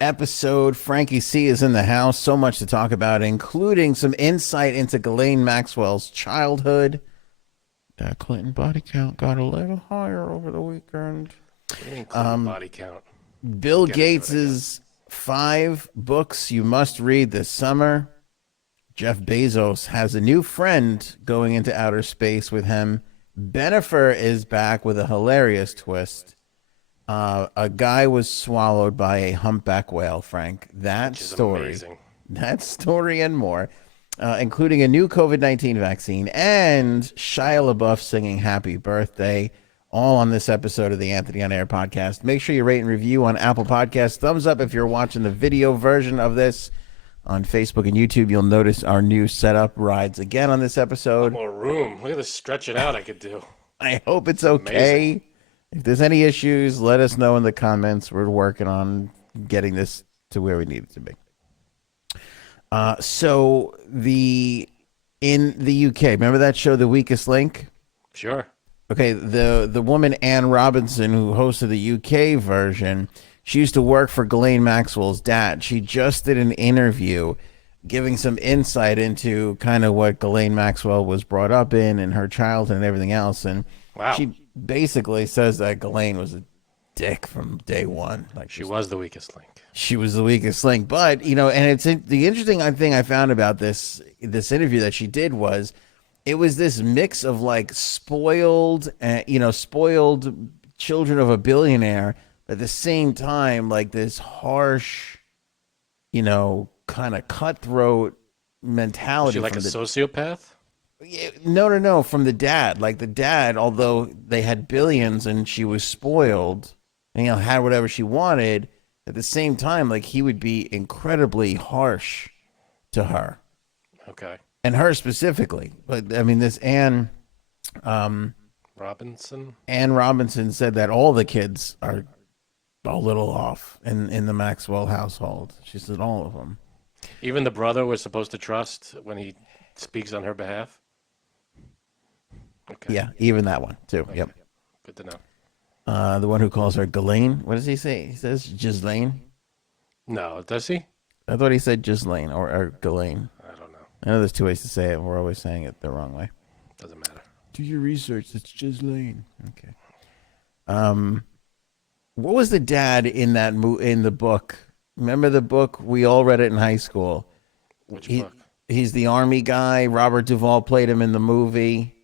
episode. Frankie C is in the house. So much to talk about, including some insight into Ghislaine Maxwell's childhood. That Clinton body count got a little higher over the weekend. What do you mean Clinton body count? Bill Gates's 5 books you must read this summer. Jeff Bezos has a new friend going into outer space with him. Bennifer is back with a hilarious twist. A guy was swallowed by a humpback whale, Frank. That story and more, including a new COVID-19 vaccine and Shia LaBeouf singing happy birthday, all on this episode of the Anthony on Air podcast. Make sure you rate and review on Apple Podcasts. Thumbs up if you're watching the video version of this. On Facebook and YouTube, you'll notice our new setup rides again on this episode. More room. Look at this stretch it out I could do. I hope it's okay. Amazing. If there's any issues, let us know in the comments. We're working on getting this to where we need it to be. So in the UK, remember that show, The Weakest Link? Sure. Okay, the woman Anne Robinson, who hosted the UK version, she used to work for Ghislaine Maxwell's dad. She just did an interview giving some insight into kind of what Ghislaine Maxwell was brought up in and her childhood and everything else. And wow. She basically says that Ghislaine was a dick from day one. Like she was the weakest link. She was the weakest link. But, you know, and it's the interesting thing I found about this interview that she did was it was this mix of like spoiled children of a billionaire. At the same time, like this harsh, kind of cutthroat mentality. Was she like a sociopath? No, from the dad. Like the dad, although they had billions and she was spoiled and, had whatever she wanted, at the same time, like he would be incredibly harsh to her. Okay. And her specifically. But, I mean, this Anne Robinson said that all the kids are a little off in the Maxwell household. She said all of them. Even the brother was supposed to trust when he speaks on her behalf? Okay. Yeah, even that one, too. Okay. Yep. Good to know. The one who calls her Ghislaine. What does he say? He says Ghislaine? No, does he? I thought he said Ghislaine or Ghislaine. I don't know. I know there's 2 ways to say it. We're always saying it the wrong way. Doesn't matter. Do your research. It's Ghislaine. Okay. What was the dad in that in the book? Remember the book? We all read it in high school. Which book? He's the army guy. Robert Duvall played him in the movie.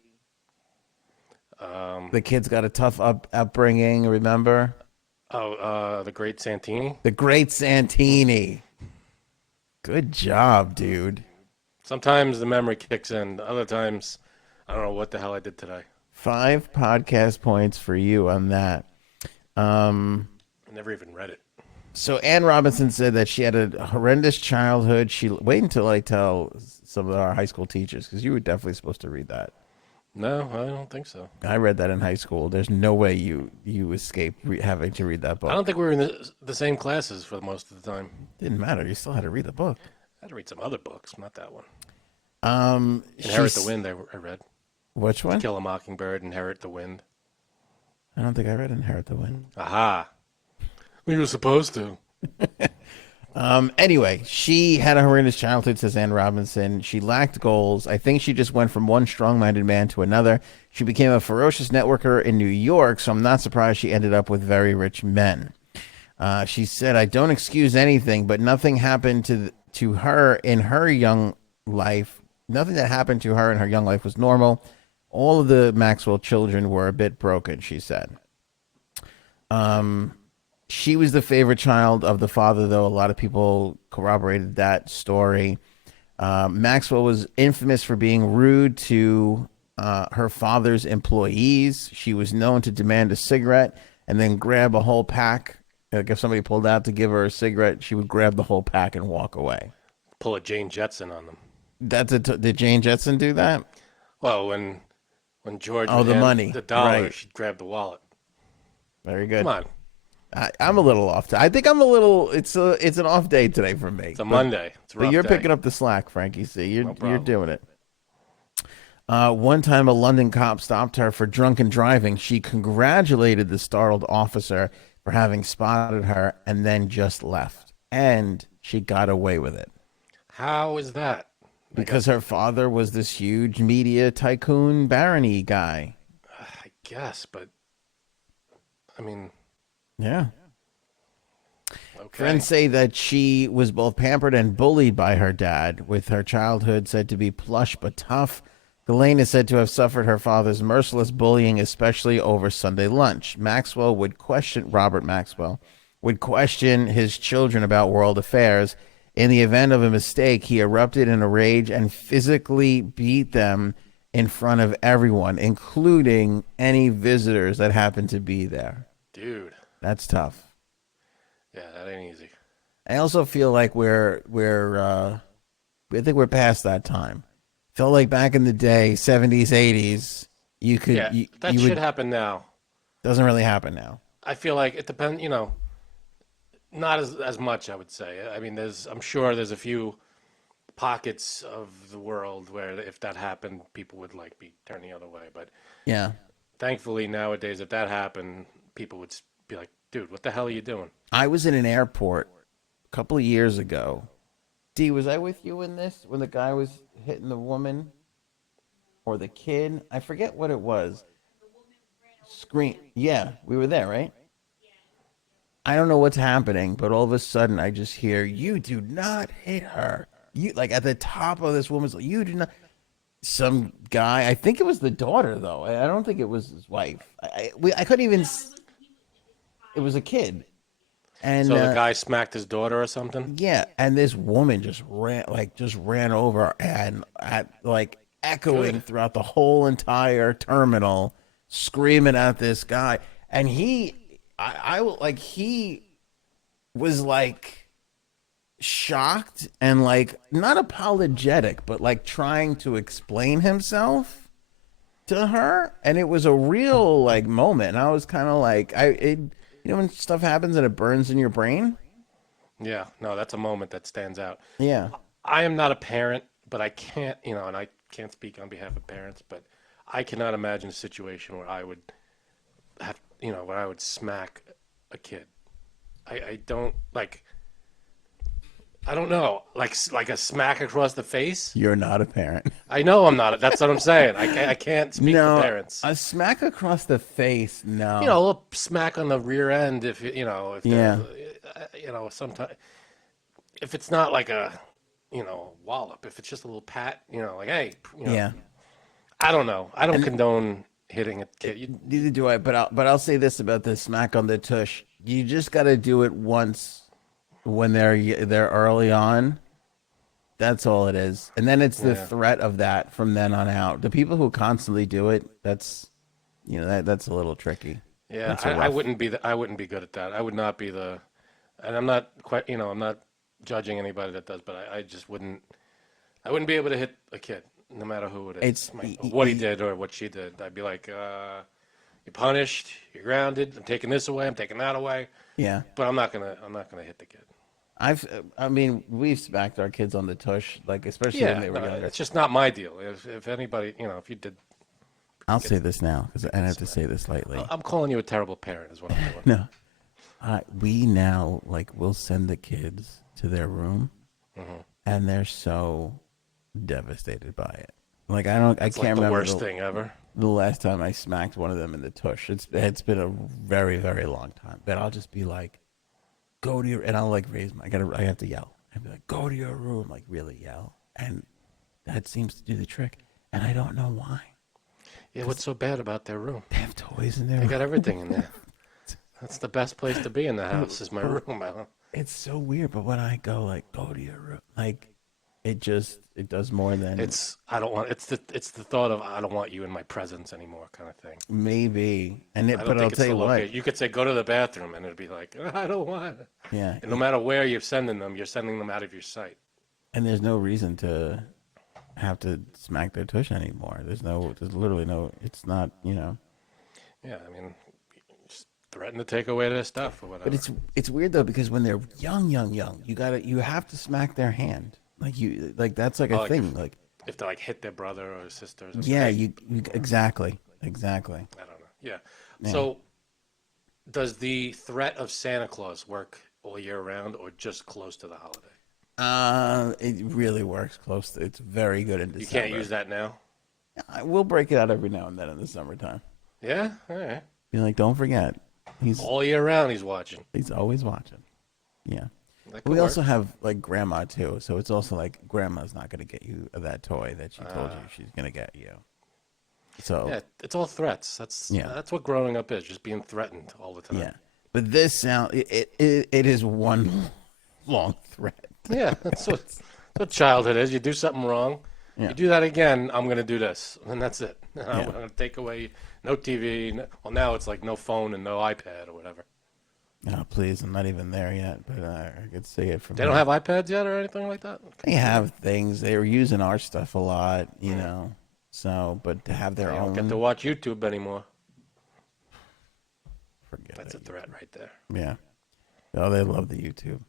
The kid's got a tough upbringing, remember? Oh, the Great Santini? The Great Santini. Good job, dude. Sometimes the memory kicks in. Other times, I don't know what the hell I did today. 5 podcast points for you on that. I never even read it. So Anne Robinson said that she had a horrendous childhood. Wait until I tell some of our high school teachers, because you were definitely supposed to read that. No, I don't think so. I read that in high school. There's no way you escaped having to read that book. I don't think we were in the same classes for most of the time. Didn't matter. You still had to read the book. I had to read some other books, not that one. Inherit the Wind, I read. Which one? To Kill a Mockingbird, Inherit the Wind. I don't think I read Inherit the Wind. Aha. We were supposed to. Anyway, she had a horrendous childhood, says Anne Robinson. She lacked goals. I think she just went from one strong-minded man to another. She became a ferocious networker in New York, so I'm not surprised she ended up with very rich men. She said, I don't excuse anything, but nothing happened to her in her young life. Nothing that happened to her in her young life was normal. All of the Maxwell children were a bit broken, she said. She was the favorite child of the father, though. A lot of people corroborated that story. Maxwell was infamous for being rude to her father's employees. She was known to demand a cigarette and then grab a whole pack. Like if somebody pulled out to give her a cigarette, she would grab the whole pack and walk away. Pull a Jane Jetson on them. Did Jane Jetson do that? Well, when George the money, the dollar, right. She'd grab the wallet. Very good. Come on. I'm a little off. I think I'm a little. It's an off day today for me. It's a Monday. It's a rough but you're day. picking up the slack, Frankie. See, you're doing it. One time, a London cop stopped her for drunken driving. She congratulated the startled officer for having spotted her, and then just left. and she got away with it How is that? I because guess. her father was this huge media tycoon barony guy. I guess, but I mean, Yeah. okay. Friends say that she was both pampered and bullied by her dad, with her childhood said to be plush but tough. Ghislaine is said to have suffered her father's merciless bullying, especially over Sunday lunch. Robert Maxwell would question his children about world affairs. In the event of a mistake, he erupted in a rage and physically beat them in front of everyone, including any visitors that happened to be there. Dude. That's tough. Yeah, that ain't easy. I also feel like I think we're past that time. Felt like back in the day, 70s, 80s, Yeah, that you should would happen now. doesn't really happen now. I feel like it depends, not as much, I would say. I mean, I'm sure there's a few pockets of the world where if that happened, people would like be turning the other way. But Yeah. thankfully nowadays, if that happened, people would be like, dude, what the hell are you doing? I was in an airport a couple of years ago. D, was I with you in this when the guy was hitting the woman or the kid? I forget what it was. Scream. Yeah, we were there, right? I don't know what's happening, but all of a sudden I just hear, "You do not hit her." You like at the top of this woman's, "You do not." Some guy, I think it was the daughter though. I don't think it was his wife. I couldn't even. It was a kid, and So the guy smacked his daughter or something? yeah, and this woman just ran over and at like Good. echoing throughout the whole entire terminal, screaming at this guy, and he was like shocked and like not apologetic, but like trying to explain himself to her, and it was a real like moment. And I was kind of like, when stuff happens and it burns in your brain. Yeah, no, that's a moment that stands out. Yeah, I am not a parent, but I can't, and I can't speak on behalf of parents, but I cannot imagine a situation where I would where I would smack a kid. I don't like. I don't know, like a smack across the face. you're not a parent. I know I'm not. That's what I'm saying. I can't speak for No, parents. a smack across the face. You know, No. a little smack on the rear end if they're Yeah, sometimes if it's not like a wallop, if it's just a little pat, like hey, yeah. I don't know. I don't And condone hitting a kid. neither do I. But I'll say this about the smack on the tush. You just got to do it once when they're early on. That's all it is. And then it's the Yeah, threat of that from then on out. The people who constantly do it, that's a little tricky. yeah. That's a I rough. wouldn't be I wouldn't be good at that. I would not be and I'm not quite, I'm not judging anybody that does, but I just wouldn't. I wouldn't be able to hit a kid, no matter who it is, It's what he did or what she did. I'd be like, you're punished, you're grounded. I'm taking this away. I'm taking that away. yeah. But I'm not gonna hit the kid. I mean, we've smacked our kids on the tush, like especially when Yeah, they were no, younger. it's just not my deal. If anybody, if you did, I'll get say this now because I have to smacked, say this lightly. I'm calling you a terrible parent, is what I'm doing. No, we now like we'll send the kids to their room, Hmm. and they're so devastated by it. Like I It's like can't the remember worst thing ever. the last time I smacked one of them in the tush. It's been a very very long time. But I'll just be like, go to your, and I'll like raise my, I have to yell. I'd be like, go to your room, like really yell, and that seems to do the trick. And I don't know why. Yeah, what's so bad about their room? They have toys in their They got room. everything in there. That's the best place to be in the house. Is my room, Alan. It's so weird. But when I go like, go to your room, like it does more than It's I don't want. It's the thought of I don't want you in my presence anymore, kind of thing. maybe. I don't But I'll think it's tell the you what. location. You could say go to the bathroom, and it'd be like I don't want it. Yeah, And no matter where you're sending them, you're sending them out of your sight. and there's no reason to have to smack their tush anymore. There's literally no. It's not. Yeah, I mean, just threaten to take away their stuff or But whatever. it's weird though because when they're young, you have to smack their hand. Like that's like Oh, a like thing. Like if they like hit their brother or sister or something. yeah, Hey, you exactly. I don't know. Yeah. Yeah. So does the threat of Santa Claus work all year round or just close to the holiday? It really works close. It's very good in You can't December. use that now? I will break it out every now and then in the summertime. Yeah? All right. Be like, don't forget, All year round he's watching. he's always watching. Yeah. That could We work. also have like grandma too, so it's also like grandma's not going to get you that toy that she told you she's going to get you. So Yeah, it's all threats. That's what growing up is, just being threatened all the time. yeah. But this sound it is one long threat. Yeah, that's what childhood is. You do something wrong, Yeah. you do that again, I'm going to do this, and that's it. I'm Yeah. going to take away no TV. Well, now it's like no phone and no iPad or whatever. Oh, please, I'm not even there yet, but I could see it from They don't here. have iPads yet or anything like that? They have things. They were using our stuff a lot, you know. So, but to have their They own, don't get to watch YouTube anymore. forget That's a it. threat right there. Yeah. Oh, they love the YouTube.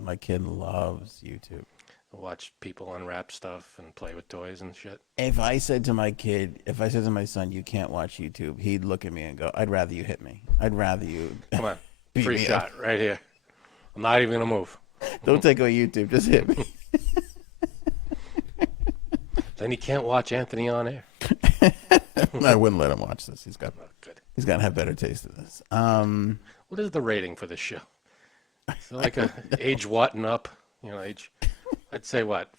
My kid loves YouTube. Watch people unwrap stuff and play with toys and shit. If I said to my son, you can't watch YouTube, he'd look at me and go, I'd rather you hit me. I'd rather you Come on, beat free me shot up. right here. I'm not even going to move. Don't take away YouTube, just hit me. Then he can't watch Anthony on air. I wouldn't let him watch this. He's got Oh, good. to have better taste of this. What is the rating for this show? So like a age what and up? Age. I'd say what?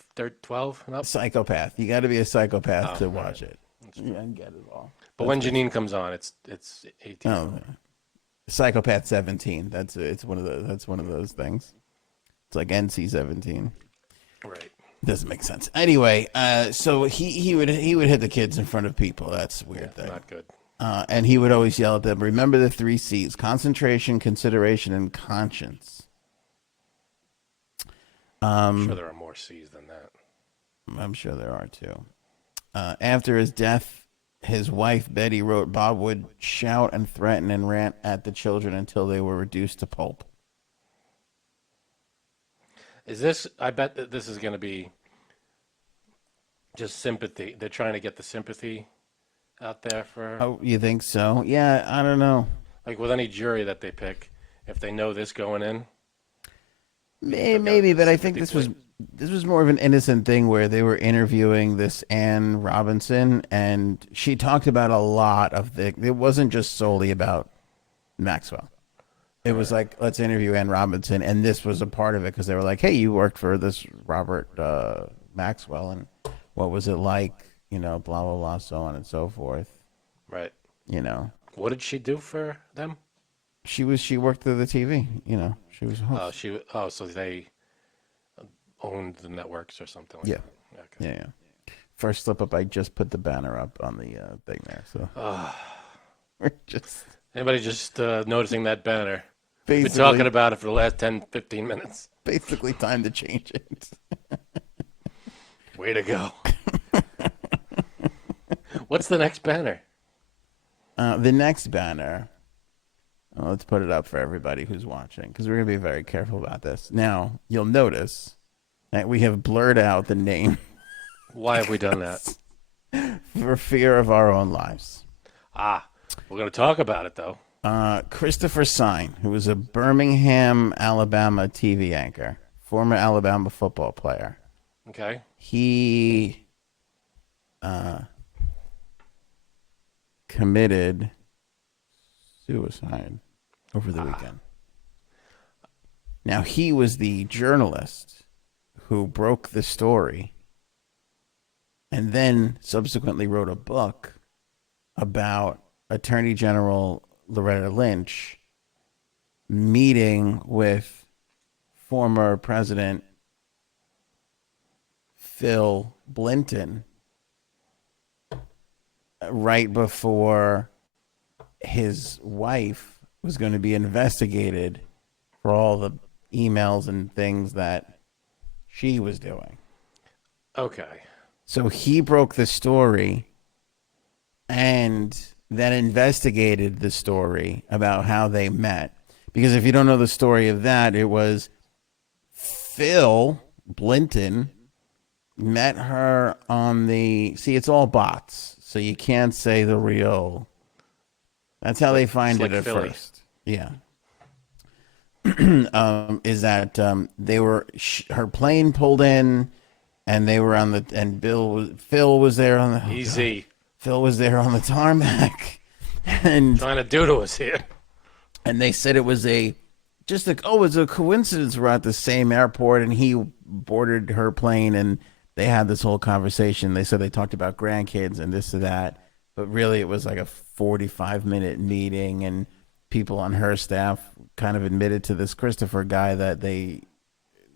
12 and up? Psychopath. You got to be a psychopath to all watch it. Yeah, and get it all. But when Janine comes on, it's 18. Oh, Psychopath 17. That's one of those things. It's like NC-17. Right. Doesn't make sense. Anyway, so he would hit the kids in front of people. That's a weird thing. Not good. And he would always yell at them, remember the 3 C's: concentration, consideration, and conscience. I'm sure there are more C's than that. I'm sure there are too. After his death, his wife Betty wrote Bob would shout and threaten and rant at the children until they were reduced to pulp. I bet that this is going to be just sympathy. They're trying to get the sympathy out there for, Oh, you think so? Yeah, I don't know. like with any jury that they pick, if they know this going in. Maybe, but I think this was more of an innocent thing where they were interviewing this Anne Robinson, and she talked about a lot of it wasn't just solely about Maxwell. It was like, let's interview Anne Robinson, and this was a part of it because they were like, hey, you worked for this Robert Maxwell, and what was it like? Blah, blah, blah, so on and so forth. Right. What What did she do for them? She worked through the TV, she was a host. So they owned the networks or something like Yeah. that. Okay. Yeah. First slip up, I just put the banner up on the thing there. So we're just Anybody just noticing that banner? We've been basically, talking about it for the last 10, 15 minutes. basically time to change it. Way to go. What's the next banner? The next banner, let's put it up for everybody who's watching because we're going to be very careful about this. Now, you'll notice that we have blurred out the name Why have we done that? for fear of our own lives. We're going to talk about it, though. Christopher Sine, who was a Birmingham, Alabama TV anchor, former Alabama football player. Okay. He committed suicide over the weekend. Now, he was the journalist who broke the story and then subsequently wrote a book about Attorney General Loretta Lynch meeting with former President Phil Blinton right before his wife was going to be investigated for all the emails and things that she was doing. Okay. So he broke the story and then investigated the story about how they met. Because if you don't know the story of that, it was Phil Blinton met her on it's all bots, so you can't say the real. That's how they find it's it like at Philly. first. Yeah. is that her plane pulled in, and they were on the and Phil was there on the oh God, Easy. Phil was there on the tarmac, and Trying to do to us here. they said it was it's a coincidence we're at the same airport, and he boarded her plane, and they had this whole conversation. They said they talked about grandkids and this or that, but really it was like a 45-minute meeting, and people on her staff kind of admitted to this Christopher guy that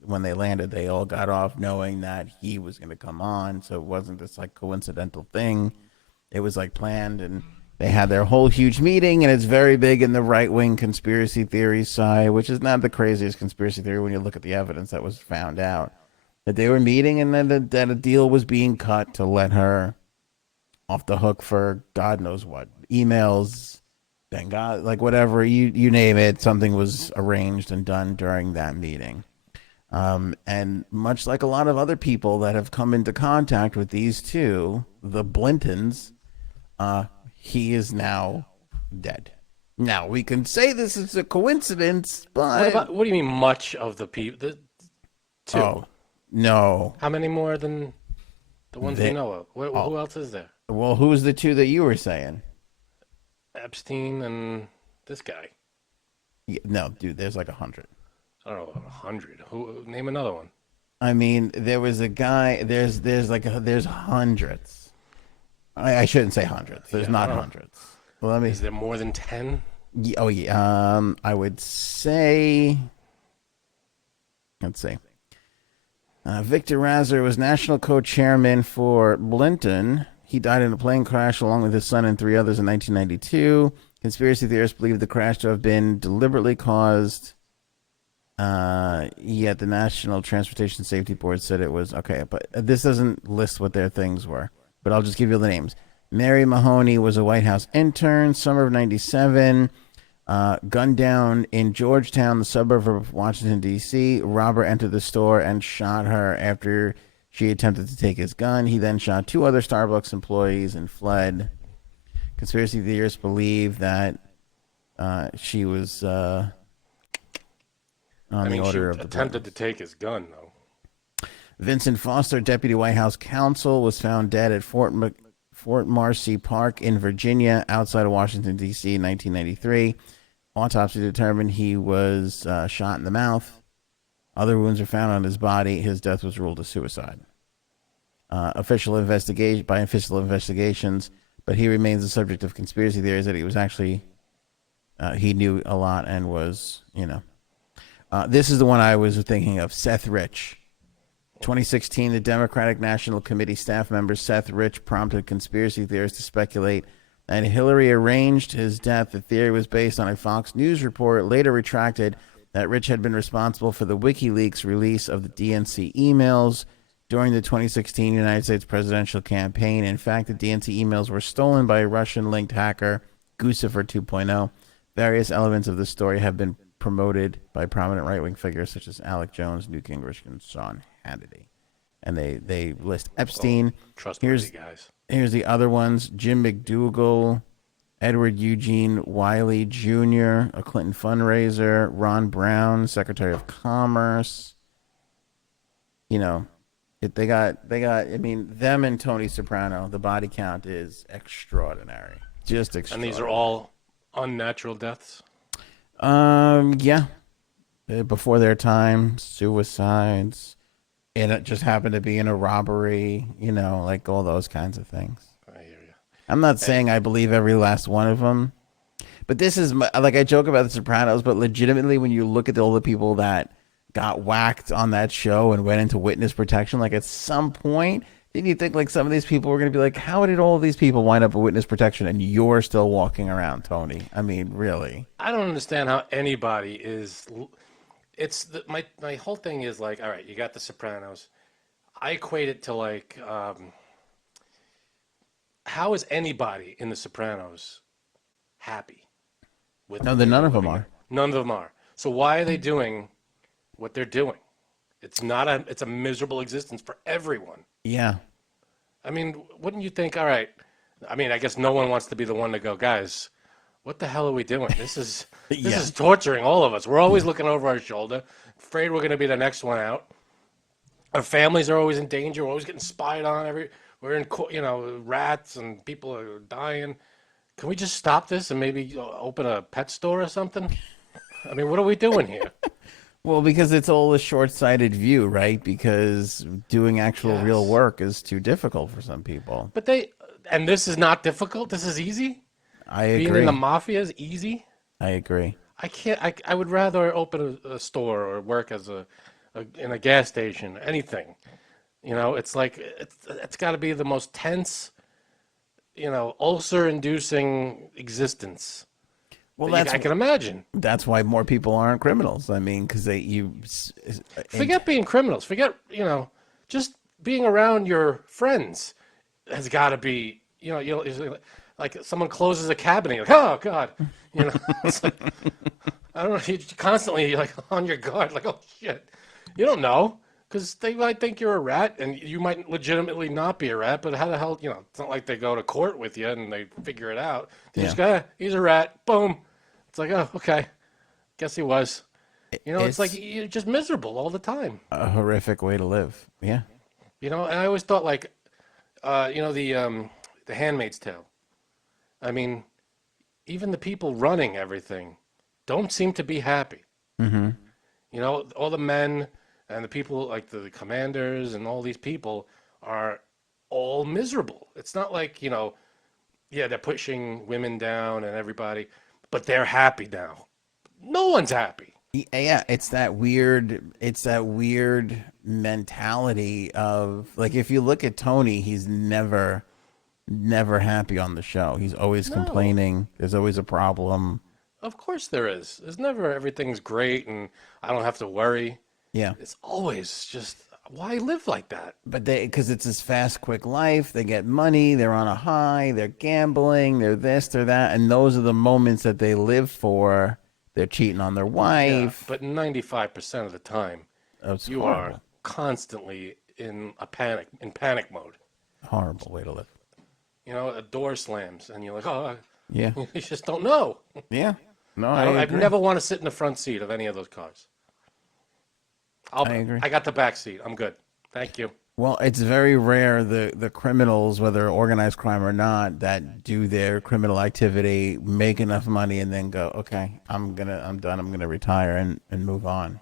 when they landed, they all got off knowing that he was going to come on. So it wasn't this like coincidental thing. It was like planned, and they had their whole huge meeting, and it's very big in the right-wing conspiracy theory side, which is not the craziest conspiracy theory when you look at the evidence that was found out. That they were meeting, and then that a deal was being cut to let her off the hook for God knows what. Emails, thank God, like whatever, you name it, something was arranged and done during that meeting. And much like a lot of other people that have come into contact with these two, the Blintons, he is now dead. Now, we can say this is a coincidence, but... What do you mean much of the people? The two. Oh, no. How many more than the ones They- we know of? Who else is there? Well, who's the two that you were saying? Epstein and this guy. Yeah, no, dude, there's like 100. I don't know, 100. Name another one. I mean, there was a guy. There's hundreds. I shouldn't say hundreds. There's not hundreds. Well, let me. Is there more than 10? Oh yeah. I would say. Let's see. Victor Razor was national co-chairman for Blinton. He died in a plane crash along with his son and 3 others in 1992. Conspiracy theorists believe the crash to have been deliberately caused. Yet the National Transportation Safety Board said it was okay, but this doesn't list what their things were. But I'll just give you the names. Mary Mahoney was a White House intern, summer of '97. Gunned down in Georgetown, the suburb of Washington, D.C. Robber entered the store and shot her after she attempted to take his gun. He then shot 2 other Starbucks employees and fled. Conspiracy theorists believe that she was on the order of the attempted to take his gun, though. Vincent Foster, deputy White House counsel, was found dead at Fort Marcy Park in Virginia, outside of Washington, D.C. in 1993. Autopsy determined he was shot in the mouth. Other wounds were found on his body. His death was ruled a suicide. Official investigations, but he remains the subject of conspiracy theories that he was actually, he knew a lot and was, this is the one I was thinking of, Seth Rich. 2016, the Democratic National Committee staff member Seth Rich prompted conspiracy theorists to speculate that Hillary arranged his death. The theory was based on a Fox News report, later retracted, that Rich had been responsible for the WikiLeaks release of the DNC emails during the 2016 United States presidential campaign. In fact, the DNC emails were stolen by a Russian-linked hacker, Guccifer 2.0. Various elements of the story have been promoted by prominent right-wing figures such as Alec Jones, Newt Gingrich, and Sean Hannity. And they list Epstein. Trustworthy guys. Here's the other ones: Jim McDougal, Edward Eugene Wiley Jr., a Clinton fundraiser, Ron Brown, Secretary of Commerce. They got. I mean, them and Tony Soprano. The body count is extraordinary, just extraordinary. And these are all unnatural deaths. Yeah, before their time, suicides. And it just happened to be in a robbery, like all those kinds of things. I hear you. I'm not saying I believe every last one of them, but this is like I joke about The Sopranos, but legitimately, when you look at all the people that got whacked on that show and went into witness protection, like at some point, didn't you think like some of these people were going to be like, how did all these people wind up in witness protection and you're still walking around, Tony? I mean, really? I don't understand how anybody is. My whole thing is like, all right, you got The Sopranos. I equate it to like, how is anybody in The Sopranos happy? No, none of them are. None of them are. So why are they doing what they're doing? It's a miserable existence for everyone. Yeah. I mean, wouldn't you think, all right, I mean, I guess no one wants to be the one to go, guys, what the hell are we doing? This Yeah. is torturing all of us. We're always looking over our shoulder, afraid we're going to be the next one out. Our families are always in danger. We're always getting spied on. We're in, rats and people are dying. Can we just stop this and maybe open a pet store or something? I mean, what are we doing here? Well, because it's all a short-sighted view, right? Because doing actual real Yes. work is too difficult for some people. But and this is not difficult. This is easy. I Being in the agree. mafia is easy. I agree. I can't. I would rather open a store or work as in a gas station. Anything. It's like it's got to be the most tense, ulcer-inducing existence Well, that I can imagine. that's why more people aren't criminals. I mean, because and Forget being criminals. Forget just being around your friends has got to be. It's like someone closes a cabinet. You're like, oh God, It's like, I don't know. You're constantly like on your guard. Like, oh shit, you don't know. Because they might think you're a rat, and you might legitimately not be a rat. But how the hell, it's not like they go to court with you and they figure it out. They just go, he's a rat. Boom. It's like, oh, okay. Guess he was. It's like it's you're just miserable all the time. a horrific way to live. Yeah. And I always thought like, the Handmaid's Tale. I mean, even the people running everything don't seem to be happy. Mm-hmm. All the men and the people like the commanders and all these people are all miserable. It's not like, yeah, they're pushing women down and everybody, but they're happy now. No one's happy. Yeah, it's that weird mentality of like if you look at Tony, he's never happy on the show. He's always No, complaining. There's always a problem. of course there is. There's never everything's great and I don't have to worry. Yeah. It's always just why live like that? But because it's this fast, quick life, they get money, they're on a high, they're gambling, they're this, they're that, and those are the moments that they live for. They're cheating on their Yeah, wife. but 95% of the time, It's you are horrible, constantly in panic mode. horrible way to live. A door slams and you're like, oh, Yeah, you just don't know. yeah. No, I I don't. I'd agree. never want to sit in the front seat of any of those cars. I agree. I got the back seat. I'm good. Thank you. Well, it's very rare the criminals, whether organized crime or not, that do their criminal activity, make enough money, and then go, okay, I'm done. I'm gonna retire and move on.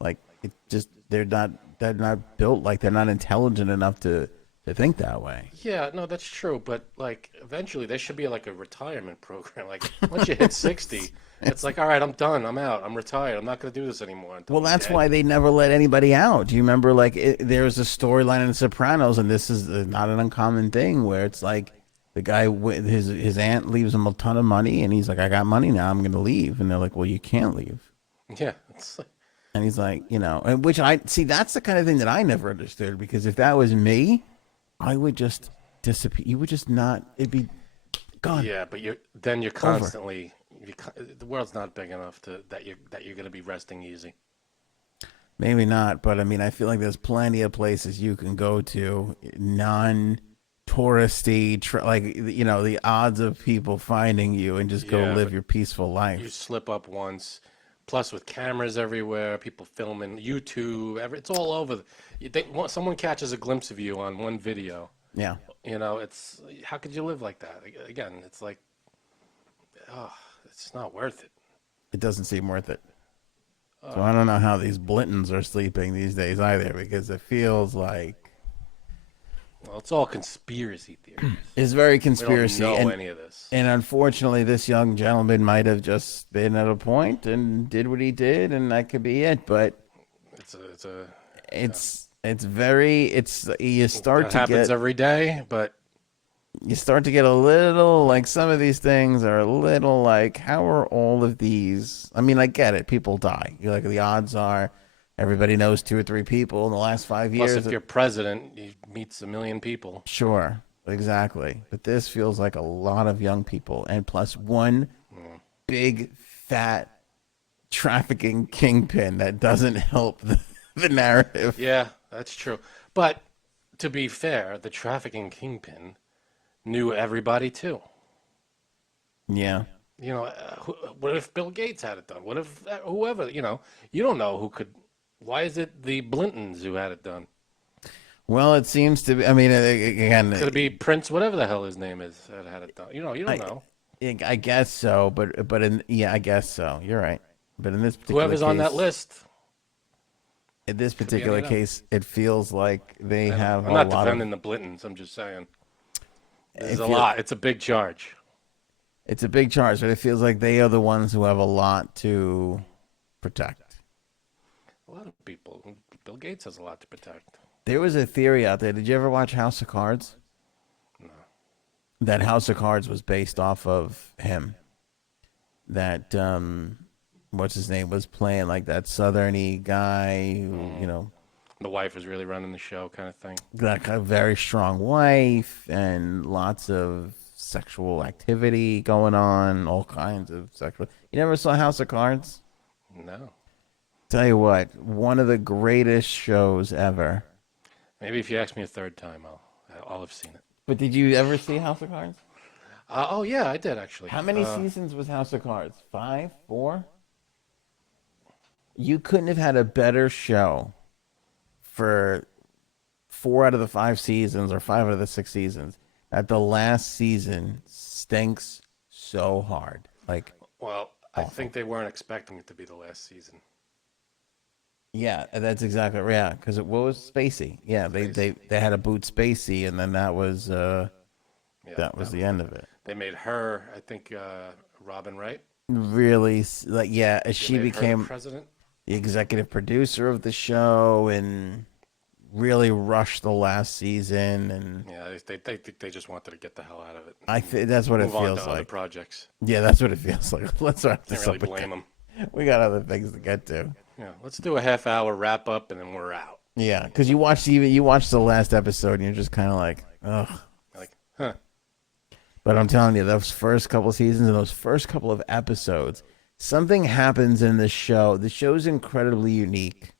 Like it just they're not built like they're not intelligent enough to think that way. Yeah, no, that's true. But like, eventually, there should be like a retirement program. Like, once you hit 60, it's like, all right, I'm done. I'm out. I'm retired. I'm not going to do this anymore until Well, I'm that's dead. why they never let anybody out. Do you remember, like, there was a storyline in The Sopranos, and this is not an uncommon thing, where it's like the guy with his aunt leaves him a ton of money, and he's like, "I got money now. I'm going to leave," and they're like, "Well, you can't leave." Yeah, it's like, And he's like, and which I see. That's the kind of thing that I never understood because if that was me, I would just disappear. You would just not. It'd be gone. yeah, but you're Over. constantly. The world's not big enough that you're going to be resting easy. Maybe not, but I mean, I feel like there's plenty of places you can go to, non-touristy, like the odds of people finding you and just go Yeah, live but your peaceful you life. slip up once. Plus, with cameras everywhere, people filming, YouTube, it's all over. Someone catches a glimpse of you on one video. Yeah, It's how could you live like that? Again, it's like, oh, it's not worth it. it doesn't seem worth it. So I don't know how these Blintons are sleeping these days either, because it feels like Well, it's all conspiracy theories. it's very We don't conspiracy, know and any of this. unfortunately, this young gentleman might have just been at a point and did what he did, and that could be it. But It's a it's very it's you start that to happens get every day, but a little like some of these things are a little like how are all of these? I mean, I get it. People die. You're like the odds are everybody knows two or three people in the last 5 years. plus if you're president, you meet a million people. Sure, exactly. But this feels like a lot of young people, and plus one big fat trafficking kingpin that doesn't help the narrative. Yeah, that's true. But to be fair, the trafficking kingpin knew everybody too. Yeah, You know, what if Bill Gates had it done? What if whoever, you don't know who could. Why is it the Blintons who had it done? Well, it seems to be. I mean, Could again, it be Prince, whatever the hell his name is, that had it done? You don't I know. I guess so, but yeah, I guess so. You're right. But in this particular Whoever's on that case, list. in this Could be any particular of them. case, it feels like they I know. have I'm a not lot of. defending the Blintons. I'm just saying. There's It a feel, lot. It's a big charge. it's a big charge, but it feels like they are the ones who have a lot to protect. A lot of people. Bill Gates has a lot to protect. There was a theory out there. Did you ever watch House of Cards? No. That House of Cards was based off of him. That what's his name was playing like that southerny guy who, The wife was really running the show, kind of thing. like a very strong wife and lots of sexual activity going on, all kinds of sexual. You never saw House of Cards? No. Tell you what, one of the greatest shows ever. Maybe if you ask me a third time, I'll have seen it. But did you ever see House of Cards? Oh yeah, I did actually. How many seasons was House of Cards? 5? 4? You couldn't have had a better show for 4 out of the 5 seasons or 5 out of the 6 seasons. At the last season stinks so hard. Like, Well, I think they weren't expecting it to be the last season. yeah, that's exactly right. Yeah, because what was Spacey? Yeah, they had to boot Spacey, and then that was Yeah, the end of it. They made her, I think, Robin Wright. Really, like, yeah, They she made her the became president. the executive producer of the show and really rushed the last season. And Yeah, they just wanted to get the hell out of it. I think that's what it Move on feels to other like. projects. Yeah, that's what it feels like. Let's wrap Can't this really up. blame them. We got other things to get to. Yeah, let's do a half-hour wrap-up and then we're out. Yeah, because you watched the last episode and you're just kind of like, ugh. Like, huh? But I'm telling you, those first couple seasons and those first couple of episodes, something happens in the show. The show's incredibly unique.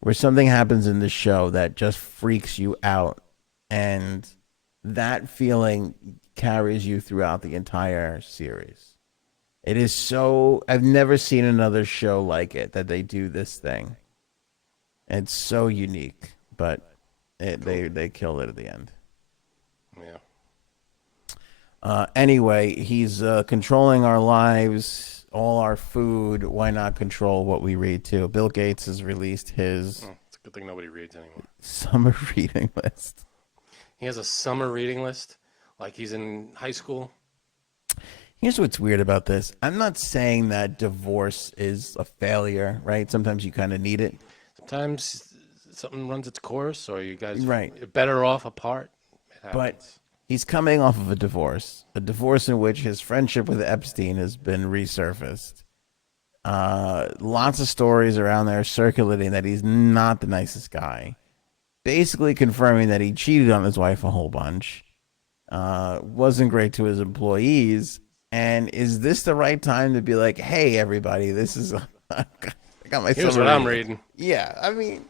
Where something happens in the show that just freaks you out, and that feeling carries you throughout the entire series. It is so. I've never seen another show like it that they do this thing. It's so unique, but they killed it at the end. Yeah. Anyway, he's controlling our lives, all our food. Why not control what we read too? Bill Gates has released his It's a good thing nobody reads anymore. summer reading list. He has a summer reading list, like he's in high school. Here's what's weird about this. I'm not saying that divorce is a failure, right? Sometimes you kind of need it. Sometimes something runs its course, or you guys Right. are better off apart. It happens. But he's coming off of a divorce in which his friendship with Epstein has been resurfaced. Lots of stories around there circulating that he's not the nicest guy. Basically confirming that he cheated on his wife a whole bunch. Wasn't great to his employees. And is this the right time to be like, hey, everybody, this is... I got my Here's summer what I'm reading. reading. Yeah, I mean,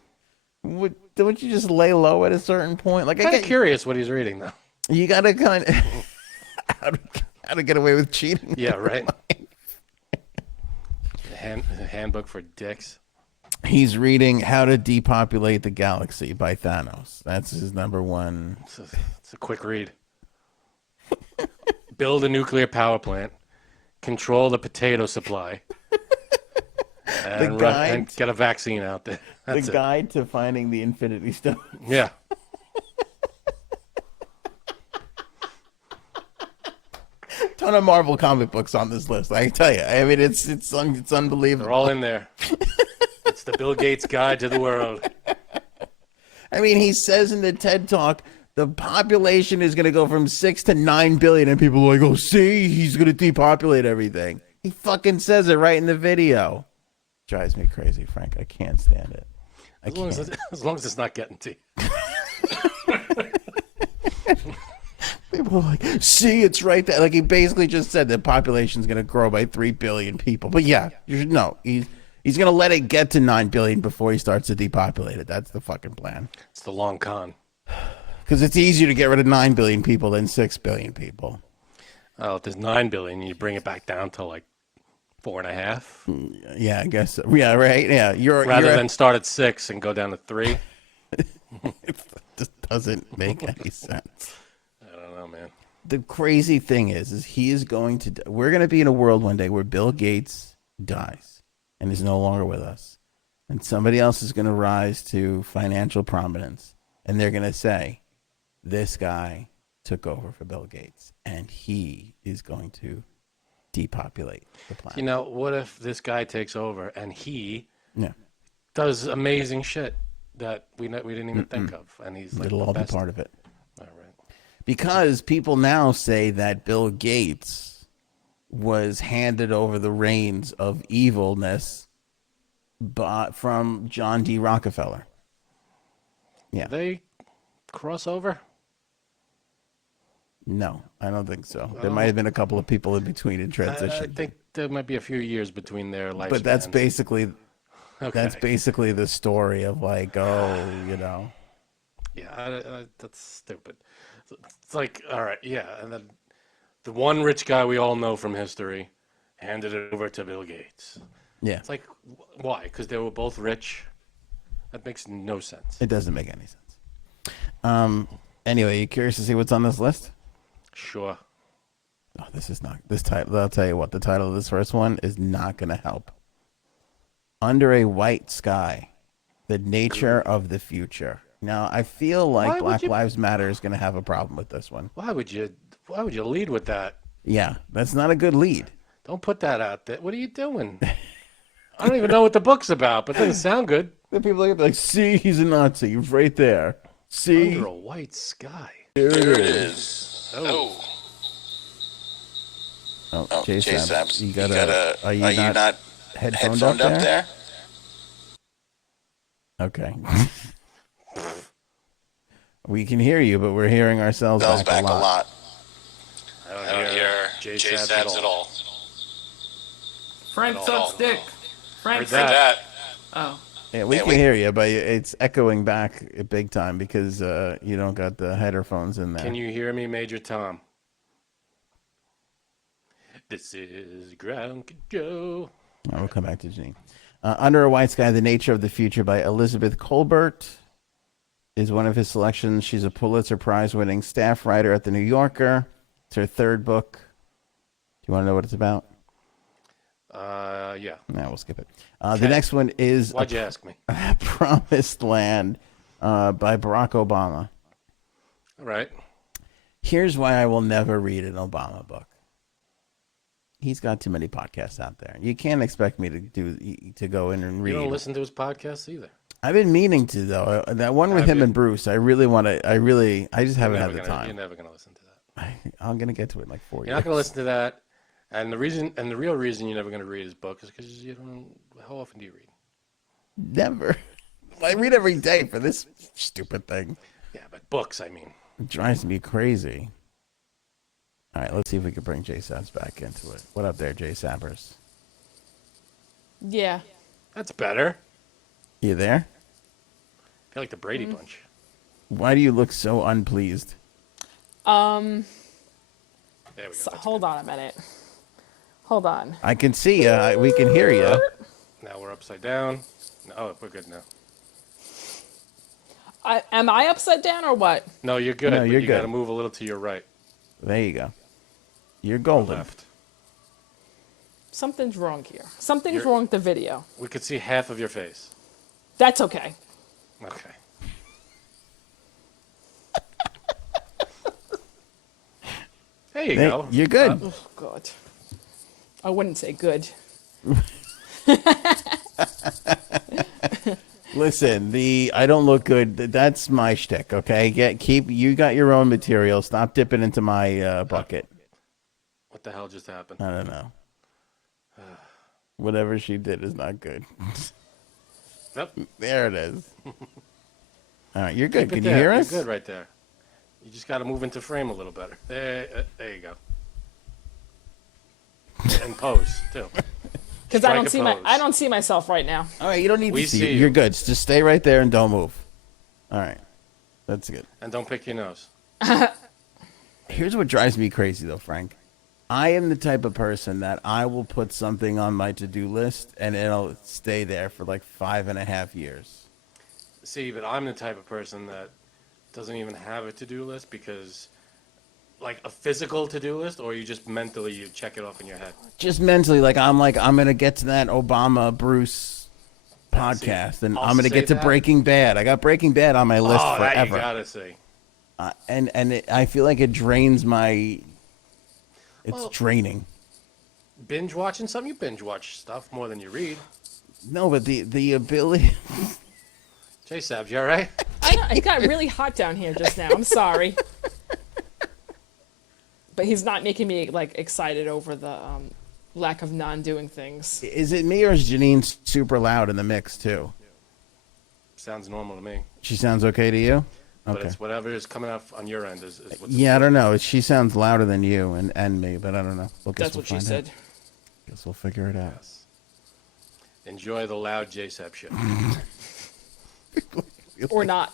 don't you just lay low at a certain point? Like, Kind of curious what he's reading, though. you got to kind of... how to get away with cheating. Yeah, right. Handbook for dicks. He's reading How to Depopulate the Galaxy by Thanos. That's his number one. It's a quick read. Build a nuclear power plant. Control the potato supply. And, and get a vaccine out there. That's the it. guide to finding the Infinity Stone. Yeah. Ton of Marvel comic books on this list. I can tell you. I mean, it's unbelievable. They're all in there. It's the Bill Gates guide to the world. I mean, he says in the TED Talk, the population is going to go from 6 to 9 billion, and people are like, oh, see, he's going to depopulate everything. He fucking says it right in the video. Drives me crazy, Frank. I can't stand it. As long as it's not getting to you. People are like, see, it's right there. Like, he basically just said the population's going to grow by 3 billion people. But yeah, he's going to let it get to 9 billion before he starts to depopulate it. That's the fucking plan. It's the long con. Because it's easier to get rid of 9 billion people than 6 billion people. Oh, if there's 9 billion, you bring it back down to like 4.5, Yeah, I guess. So. Yeah, right. Yeah, rather than start at 6 and go down to 3. It just doesn't make any sense. I don't know, man. The crazy thing is he is going to. We're going to be in a world one day where Bill Gates dies and is no longer with us, and somebody else is going to rise to financial prominence, and they're going to say, "This guy took over for Bill Gates, and he is going to depopulate the planet." You know, what if this guy takes over and he Yeah, does amazing shit that we didn't even think of, and he's like it'll the all best. be part of it. All right. Because people now say that Bill Gates was handed over the reins of evilness from John D. Rockefeller. Yeah. They cross over? No, I don't think so. There might have been a couple of people in between in I transition. think there might be a few years between their lifespans. But that's basically Okay. the story of like, oh, you know. Yeah, that's stupid. It's like, all right, yeah, and then the one rich guy we all know from history handed it over to Bill Gates. Yeah. It's like, why? Because they were both rich? That makes no sense. It doesn't make any sense. Anyway, you curious to see what's on this list? Sure. Oh, this is not this title. I'll tell you what. The title of this first one is not going to help. Under a White Sky: The Nature of the Future. Now, I feel like Black Lives Matter is going to have a problem with this one. Why would you lead with that? Yeah, that's not a good lead. Don't put that out there. What are you doing? I don't even know what the book's about, but it doesn't sound good. The people are going to be like, see, he's a Nazi. He's right there. See? Under a white sky. There There it is. Oh. Oh, J-Sabs. You Are are you you not headphoned headphoned up there? Okay. We can hear you, but we're hearing ourselves back a lot. I I don't hear J-Sabs at all. Frank's up stick. Frank's Heard that. Oh. Yeah, we can hear you, but it's echoing back big time because you don't got the headphones in there. Can you hear me, Major Tom? This is Ground Joe. We'll come back to Janine. Under a White Sky: The Nature of the Future by Elizabeth Colbert is one of his selections. She's a Pulitzer Prize-winning staff writer at The New Yorker. It's her third book. Do you want to know what it's about? Yeah. No, we'll skip it. The next one is Why'd you ask me? Promised Land by Barack Obama. All right. Here's why I will never read an Obama book. He's got too many podcasts out there. You can't expect me to go in and read. You don't listen to his podcasts either. I've been meaning to though. That one with him and Bruce. I really want to. I just haven't had the time. You're never gonna listen to that. I'm gonna get to it in like 4 years. You're not gonna listen to that. And the real reason you're never gonna read his book is because you don't. How often do you read? Never. I read every day for this stupid thing. Yeah, but books, I mean. It drives me crazy. All right, let's see if we can bring J Sabs back into it. What up there, J Sabbers? Yeah. That's better. You there? I feel like the Brady Bunch. Why do you look so unpleased? There we go. So, That's hold on a minute. Hold on. I can see you. We can hear you. good. Now we're upside down. Oh, we're good now. Am I upside down or what? No, you're good. No, but you're you good. got to move a little to your right. There you go. You're golden. Left. Something's wrong here. Something's You're- wrong with the video. We could see half of your face. That's okay. Okay. There you go. You're good. Oh, God. I wouldn't say good. Listen, I don't look good. That's my shtick. Okay, you got your own material. Stop dipping into my bucket. What the hell just happened? I don't know. Whatever she did is not good. Yep. There it is. All right, you're good. Keep it Can you there. hear You're us? good right there. You just got to move into frame a little better. There you go. And pose too. Because Strike a pose. I don't see myself right now. All right, you don't need We to see. see you. You're good. Just stay right there and don't move. All right, that's good. And don't pick your nose. Here's what drives me crazy, though, Frank. I am the type of person that I will put something on my to-do list and it'll stay there for like 5.5 years. See, but I'm the type of person that doesn't even have a to-do list because, like, a physical to-do list, or you just mentally you check it off in your head. Just mentally, like I'm gonna get to that Obama Bruce podcast, and I'll I'm gonna say get to that. Breaking Bad. I got Breaking Bad on my list Oh, that you forever, gotta see. I feel like it drains my. It's Well- draining. Binge watching something, you binge watch stuff more than you read. No, but the ability. Jay Sabs, you all right? I know, it got really hot down here just now. I'm sorry. But he's not making me like excited over the lack of non-doing things. Is it me or is Janine super loud in the mix too? Sounds normal to me. She sounds okay to you? But Okay. it's whatever is coming up on your end is what's Yeah, I don't know. She sounds louder than you and me, but I don't know. That's what she said. Guess we'll figure it out. Yes. Enjoy the loud Jay Sab show. Or not.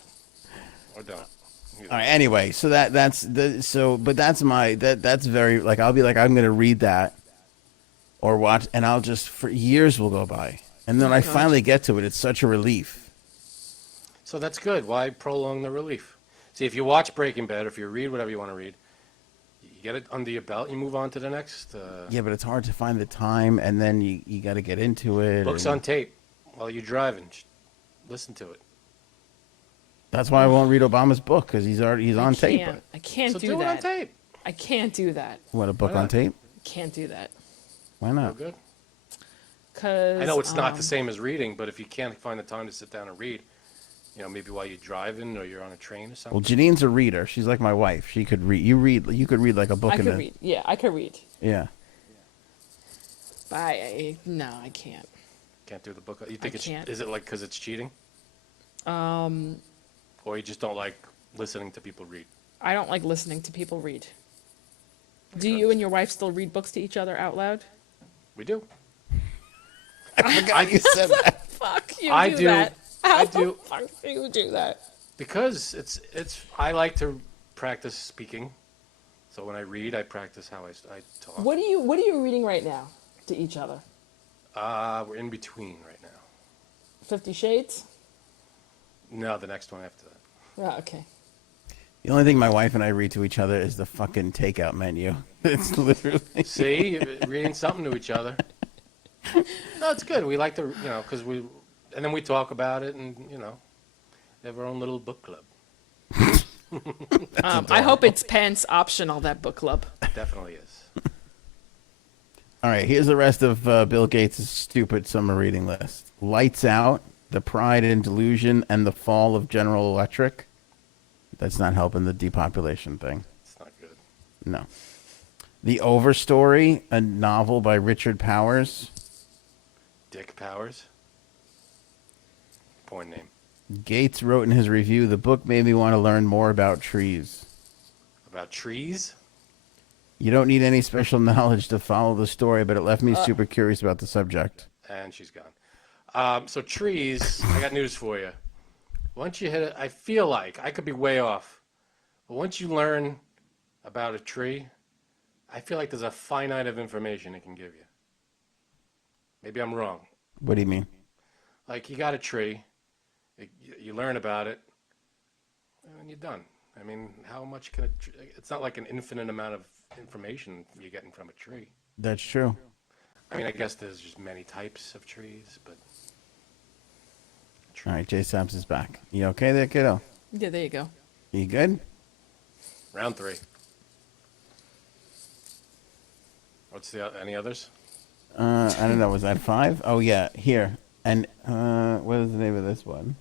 Or don't. All right. Anyway, so that's very like I'll be like I'm gonna read that or watch, and I'll just for years will go by, and then I finally get to it. It's such a relief. So that's good. Why prolong the relief? See, if you watch Breaking Bad, if you read whatever you want to read, you get it under your belt, you move on to the next. Yeah, but it's hard to find the time, and then you got to get into it. Books and on tape while you're driving. Listen to it. That's why I won't read Obama's book because he's on tape. I can't So do do it on that. tape. I can't do that. What, a book Why on not? tape? Can't do that. Why Real not? good. Cause I know it's not the same as reading, but if you can't find the time to sit down and read, maybe while you're driving or you're on a train or something. Well, Janine's a reader. She's like my wife. She could read. You could read like a book I in could a. read. Yeah, I could read. Yeah. But no, I can't. Can't do the book. You think can't. Is it like because it's cheating? Or you just don't like listening to people read? I don't like listening to people read. Do you and your wife still read books to each other out loud? We do. You said that. Fuck you I do do. that. How I do. the fuck do you do that? Because it's. I like to practice speaking, so when I read, I practice how I talk. What are you reading right now to each other? We're in between right now. 50 Shades? No, the next one after that. Oh, okay. The only thing my wife and I read to each other is the fucking takeout menu. It's literally. See, you're reading something to each other. No, it's good. We like to, because and then we talk about it, and have our own little book club. I hope it's pants optional, that book club. Definitely is. All right, here's the rest of Bill Gates' stupid summer reading list. Lights Out, The Pride and Delusion, and the Fall of General Electric. That's not helping the depopulation thing. It's not good. No. The Overstory, a novel by Richard Powers. Dick Powers. Porn name. Gates wrote in his review, the book made me want to learn more about trees. About trees. You don't need any special knowledge to follow the story, but it left me super curious about the subject. And she's gone. So trees, I got news for you. Once you hit it, I feel like, I could be way off, but once you learn about a tree, I feel like there's a finite of information it can give you. Maybe I'm wrong. What do you mean? Like, you got a tree, you learn about it, and you're done. I mean, how much can it's not like an infinite amount of information you're getting from a tree. That's true. I mean, I guess there's just many types of trees, but... All right, Jay Saps is back. You okay there, kiddo? Yeah, there you go. You good? Round 3. What's any others? I don't know. Was that 5? Oh, yeah. Here. And what is the name of this one?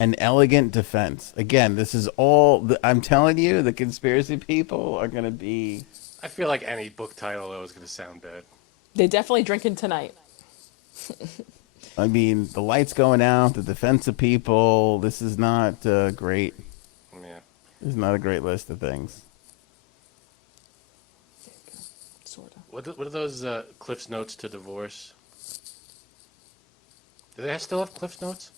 An Elegant Defense. Again, this is all... I'm telling you, the conspiracy people are going to be... I feel like any book title, though, is going to sound bad. They're definitely drinking tonight. I mean, the light's going out, the defense of people. This is not great. Yeah. This is not a great list of things. Sort of. What are those Cliff's Notes to Divorce? Do they still have Cliff's Notes?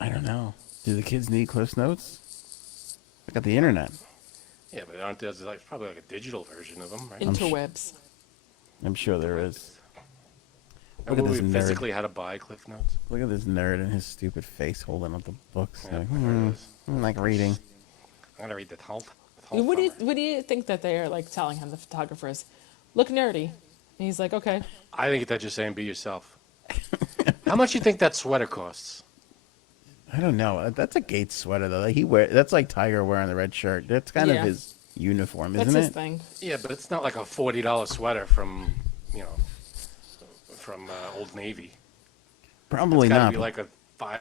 I don't know. Do the kids need Cliff's Notes? I got the internet. Yeah, but aren't there like probably like a digital version of them, right? Interwebs. I'm sure there is. Look Remember at this we nerd. physically had to buy Cliff Notes? Look at this nerd and his stupid face holding up the books. Yeah, Like, there it is. I like reading. I'm gonna read the whole What do summary. you think that they are like telling him, the photographers? Look nerdy. And he's like, okay. I think they're just saying be yourself. How much you think that sweater costs? I don't know. That's a Gates sweater though. That's like Tiger wearing the red shirt. That's kind of Yeah. his uniform, That's isn't his it? thing. Yeah, but it's not like a $40 sweater from, Old Navy. Probably It's got to not. be but like a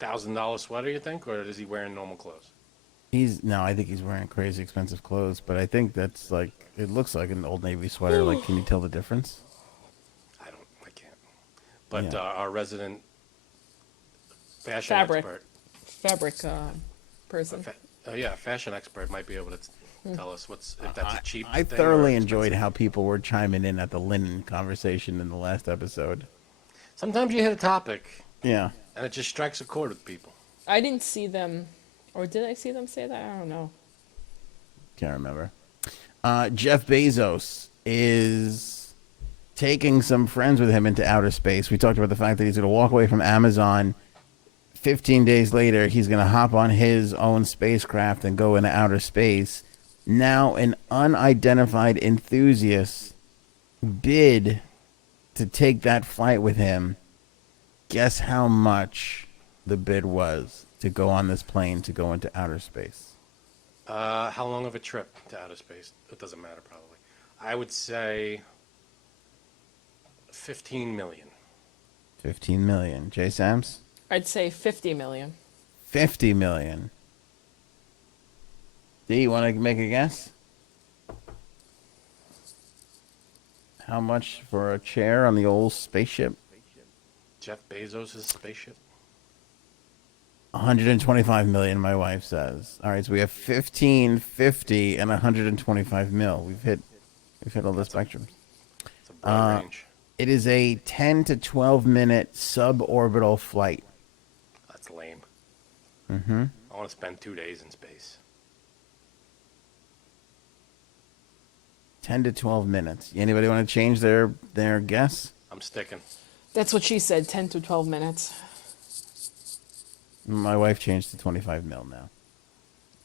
$5,000 sweater, you think, or is he wearing normal clothes? I think he's wearing crazy expensive clothes, but I think that's like it looks like an Old Navy sweater. Like, can you tell the difference? I can't. But Yeah. our resident fashion Fabric. expert, Fabric person. fashion expert might be able to tell us if that's a cheap. I thing or thoroughly enjoyed expensive. how people were chiming in at the linen conversation in the last episode. Sometimes you hit a topic Yeah. and it just strikes a chord with people. I didn't see them, or did I see them say that? I don't know. Can't remember. Jeff Bezos is taking some friends with him into outer space. We talked about the fact that he's going to walk away from Amazon. 15 days later, he's going to hop on his own spacecraft and go into outer space. Now, an unidentified enthusiast bid to take that flight with him. Guess how much the bid was to go on this plane to go into outer space? How long of a trip to outer space? It doesn't matter, probably. I would say 15 million. 15 million. Jay Sams? I'd say 50 million. 50 million. D, you want to make a guess? How much for a chair on the old spaceship? Jeff Bezos' spaceship. 125 million, my wife says. All right, so we have 15, 50, and 125 mil. We've hit all the spectrums. It's a broad range. It is a 10 to 12 minute suborbital flight. That's lame. Mm-hmm. I want to spend 2 days in space. 10 to 12 minutes. Anybody want to change their guess? I'm sticking. That's what she said, 10 to 12 minutes. My wife changed to 25 mil now.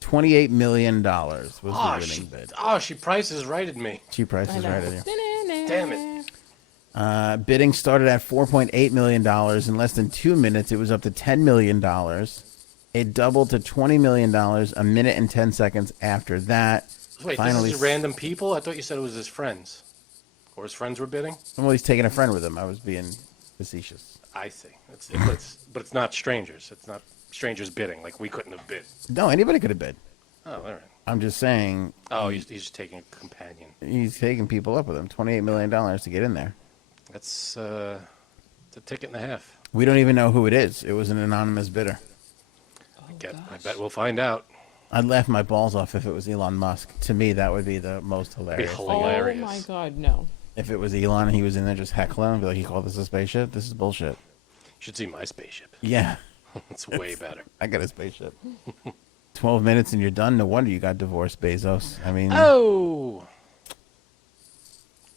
$28 million was the winning bid. She prices righted me. She prices I know. right at you. Damn it. Bidding started at $4.8 million. In less than 2 minutes, it was up to $10 million. It doubled to $20 million a minute and 10 seconds after that. Wait, Finally, this is random people? I thought you said it was his friends. Or his friends were bidding? well, he's taking a friend with him. I was being facetious. I see. But it's not strangers. It's not strangers bidding. Like, we couldn't have bid. No, anybody could have bid. Oh, all right. I'm just saying Oh, he's just taking a companion. he's taking people up with him. $28 million to get in there. That's it's a ticket and a half. We don't even know who it is. It was an anonymous bidder. I bet we'll find out. I'd laugh my balls off if it was Elon Musk. To me, that would be the most hilarious. hilarious. Oh my god, no. If it was Elon and he was in there just heckling, I'd be like, he called this a spaceship? This is bullshit. You should see my spaceship. Yeah, It's way better. I got a spaceship. 12 minutes and you're done. No wonder you got divorced, Bezos. I mean, Oh!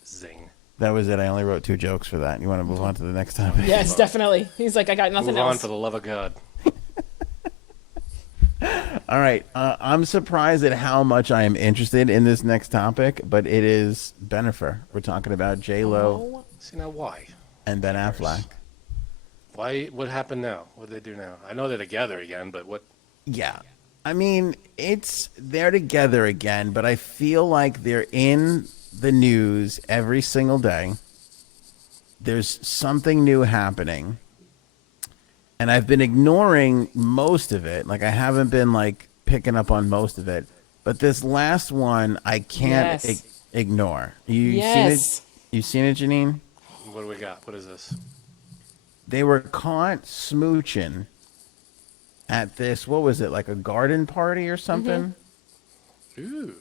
Zing. that was it. I only wrote 2 jokes for that. You want to move on to the next topic? Yes, definitely. He's like, I got nothing Move on else. for the love of God. All right. I'm surprised at how much I am interested in this next topic, but it is Bennifer. We're talking about J-Lo Oh, See, now why? and Ben Affleck. Why? What happened now? What do they do now? I know they're together again, but what? Yeah. I mean, they're together again, but I feel like they're in the news every single day. There's something new happening. And I've been ignoring most of it. Like, I haven't been, like, picking up on most of it. But this last one, I can't Yes. ignore. You seen yes. it? You seen it, Janine? What do we got? What is this? They were caught smooching at this, what was it, like a garden party or something? Ooh.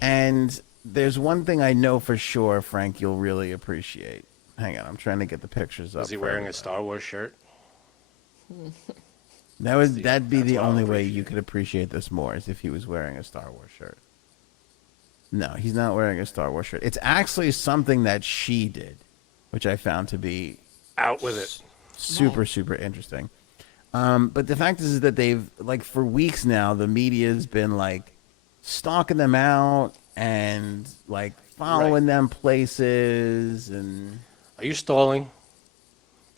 And there's one thing I know for sure, Frank, you'll really appreciate. Hang on, I'm trying to get the pictures up. Was he for wearing a everybody. Star Wars shirt? That'd be That's the what I'll only way you appreciate. could appreciate this more is if he was wearing a Star Wars shirt. No, he's not wearing a Star Wars shirt. It's actually something that she did, which I found to be Out with it. super interesting. But the fact is that they've like for weeks now, the media's been like stalking them out and like following them places and. Are you stalling?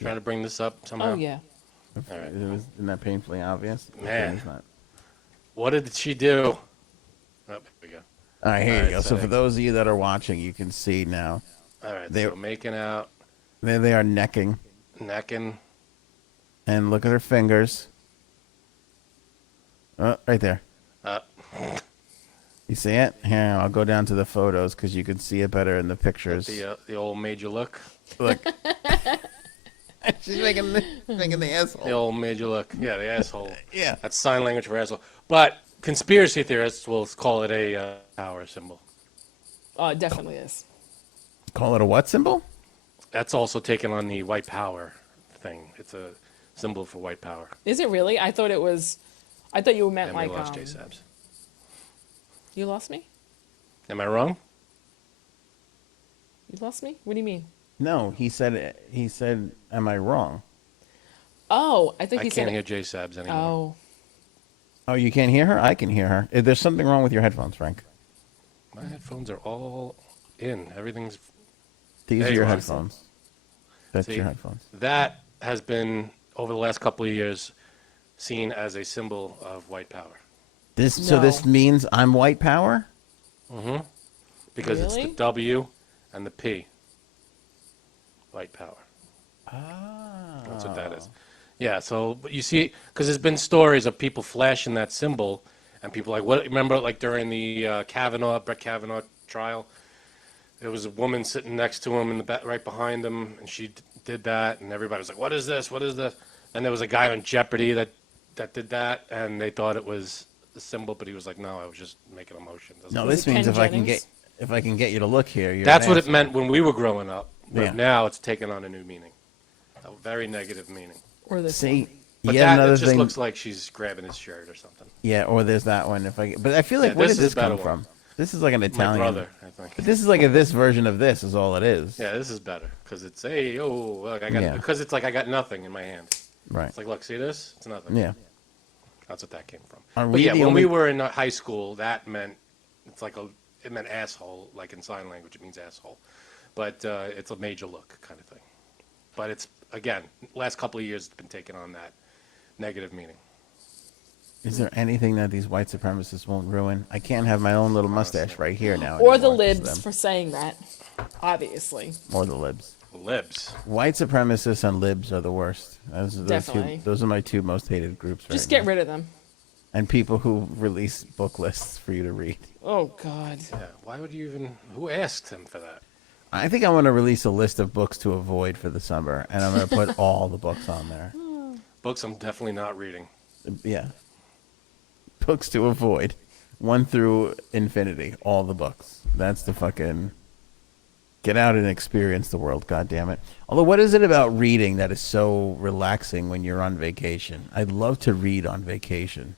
Trying to bring this up somehow? Oh yeah. All right. Isn't that painfully obvious? Man. It's not. What did she do? Oh, here we go. All right, here All you right, go. So so- for those of you that are watching, you can see now. All right, They- so making out, There they are necking. necking. And look at her fingers. Oh, right there. Uh, You see it? Here, I'll go down to the photos because you can see it better in the pictures. the old made you look. Look. She's making the asshole. The old made you look. Yeah, the asshole. Yeah. That's sign language for asshole. But conspiracy theorists will call it a power symbol. Oh, it definitely is. Call it a what symbol? That's also taken on the white power thing. It's a symbol for white power. Is it really? I thought it was. I thought you meant And like. we lost J Sabs. You lost me. Am I wrong? You lost me. What do you mean? No, he said, am I wrong? Oh, I think I he can't said. hear J Sabs anymore. Oh, Oh, you can't hear her? I can hear her. There's something wrong with your headphones, Frank. My headphones are all in. Everything's. These There are you your are. headphones. That's See, your headphones. That has been, over the last couple of years, seen as a symbol of white power. So this No. means I'm white power? Because it's the Really? W and the P. White power. Ah. That's what that is. Yeah, so but you see, because there's been stories of people flashing that symbol, and people like, what? Remember, like during the Brett Kavanaugh trial, there was a woman sitting next to him in the back, right behind him, and she did that, and everybody was like, "What is this? What is this?" And there was a guy on Jeopardy that did that, and they thought it was the symbol, but he was like, "No, I was just making a motion." No, Was this it means Ken if I Jennings? can get you to look here, you're That's an what it asshole. meant when we were growing up. But Yeah. now it's taken on a new meaning, a very negative meaning. or this. See, But yet that another it just thing. looks like she's grabbing his shirt or something. Yeah, or there's that one. But I feel like Yeah, where this did is this a better come one. from? This is like an My Italian. brother, I think. But this is like this version of this is all it is. Yeah, this is better because it's look, I got Yeah. because it's like I got nothing in my hand. Right. It's like, look, see this? It's nothing. Yeah. That's what that came from. Are But we yeah, the when only- we were in high school, that meant it meant asshole, like in sign language, it means asshole. But it's a major look kind of thing. But it's again, last couple of years, it's been taking on that negative meaning. Is there anything that these white supremacists won't ruin? I can't have my own little mustache right here now. Or the anymore, 'cause of libs them. for saying that. Obviously. Or the libs. Libs. White supremacists and libs are the worst. Definitely. Those are my two most hated groups. Just right get now. rid of them. And people who release book lists for you to read. Oh God. Yeah. Why would you even? Who asked him for that? I think I want to release a list of books to avoid for the summer, and I'm going to put all the books on there. Books I'm definitely not reading. Yeah. Books to avoid. 1 through infinity. All the books. That's the fucking... Get out and experience the world, goddammit. Although, what is it about reading that is so relaxing when you're on vacation? I'd love to read on vacation.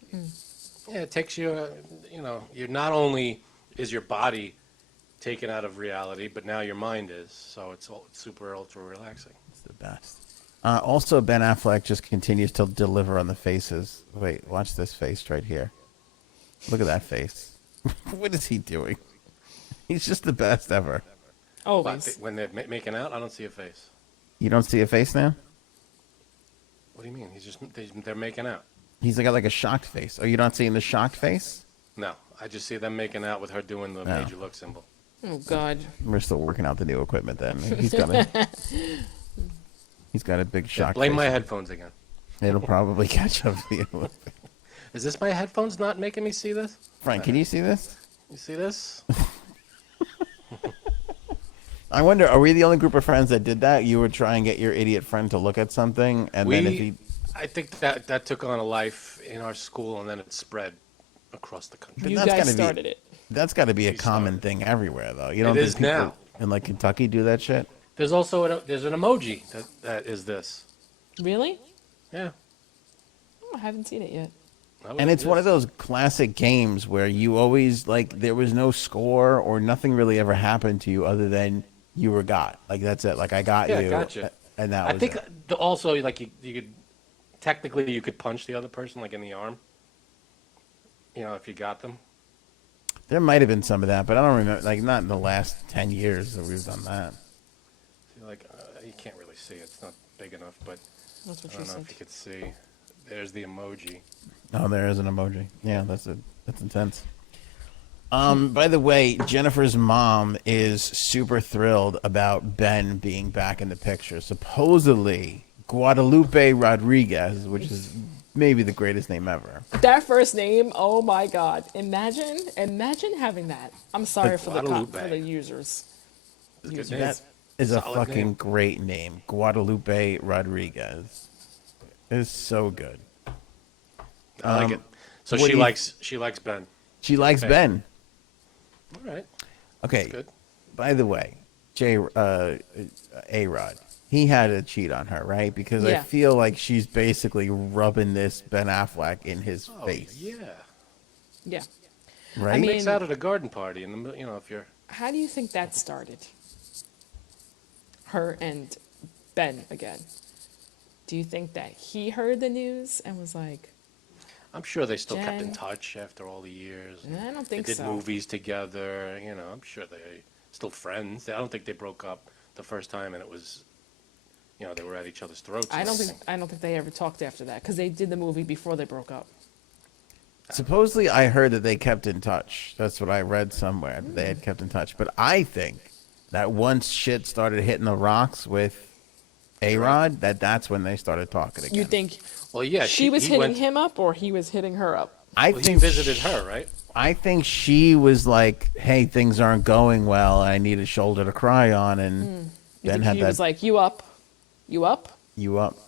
Yeah, it takes you. You're not only is your body taken out of reality, but now your mind is. So it's super ultra relaxing. It's the best. Also, Ben Affleck just continues to deliver on the faces. Wait, watch this face right here. Look at that face. What is he doing? He's just the best ever. Always. When they're making out, I don't see a face. You don't see a face now? What do you mean? They're making out. He's got like a shocked face. Oh, you're not seeing the shocked face? No, I just see them making out with her doing the major look symbol. Oh God. We're still working out the new equipment then. He's got a big shocked Blame face. my headphones again. It'll probably catch up to you. Is this my headphones not making me see this? Frank, can you see this? You see this? I wonder, are we the only group of friends that did that? You would try and get your idiot friend to look at something, and then if he... I think that took on a life in our school, and then it spread across the country. You that's guys gotta be- started it. That's got to be a He common started. thing everywhere, though. You don't It think is people now. in like Kentucky do that shit? There's also there's an emoji that is this. Really? Yeah. Oh, haven't seen it yet. And it's one of those classic games where you always, like, there was no score or nothing really ever happened to you other than you were got. Like, that's it. Like, I got you. Gotcha. And that I was think it. also, like, you could, technically, you could punch the other person, like, in the arm. You know, if you got them. There might have been some of that, but I don't remember. Like, not in the last 10 years that we've done that. See, like, you can't really see it. It's not big enough, but That's what I she don't know said. if you could see. There's the emoji. Oh, there is an emoji. Yeah, that's intense. By the way, Jennifer's mom is super thrilled about Ben being back in the picture. Supposedly, Guadalupe Rodriguez, which is maybe the greatest name ever. That first name, oh my God! Imagine having that. I'm sorry for Guadalupe. for the users. It's a good That name. is a Solid fucking name. great name. Guadalupe Rodriguez. It's so good. I like it. So what she do you- likes Ben. She likes Okay. Ben. All right. Okay. Good. By the way, A-Rod, he had to cheat on her, right? Because I Yeah. feel like she's basically rubbing this Ben Affleck in his Oh, face, yeah. Yeah. right? I mean- Makes out at a garden party in the, you know, if you're. How do you think that started? Her and Ben again. Do you think that he heard the news and was like, I'm sure they still kept in Jen. touch after all the years. I don't think They did so. movies together. You know, I'm sure they still friends. I don't think they broke up the first time, and it was, you know, they were at each other's throats. I don't think they ever talked after that because they did the movie before they broke up. Supposedly, I heard that they kept in touch. That's what I read somewhere, that they had kept in touch. But I think that once shit started hitting the rocks with A-Rod, that's when they started talking again. You think Well, yeah, she was he hitting went, him up or he was hitting her up? I Well, he think visited her, right? I think she was like, "Hey, things aren't going well. I need a shoulder to cry on." And You Ben think had he that. was like, you up? You up? You up?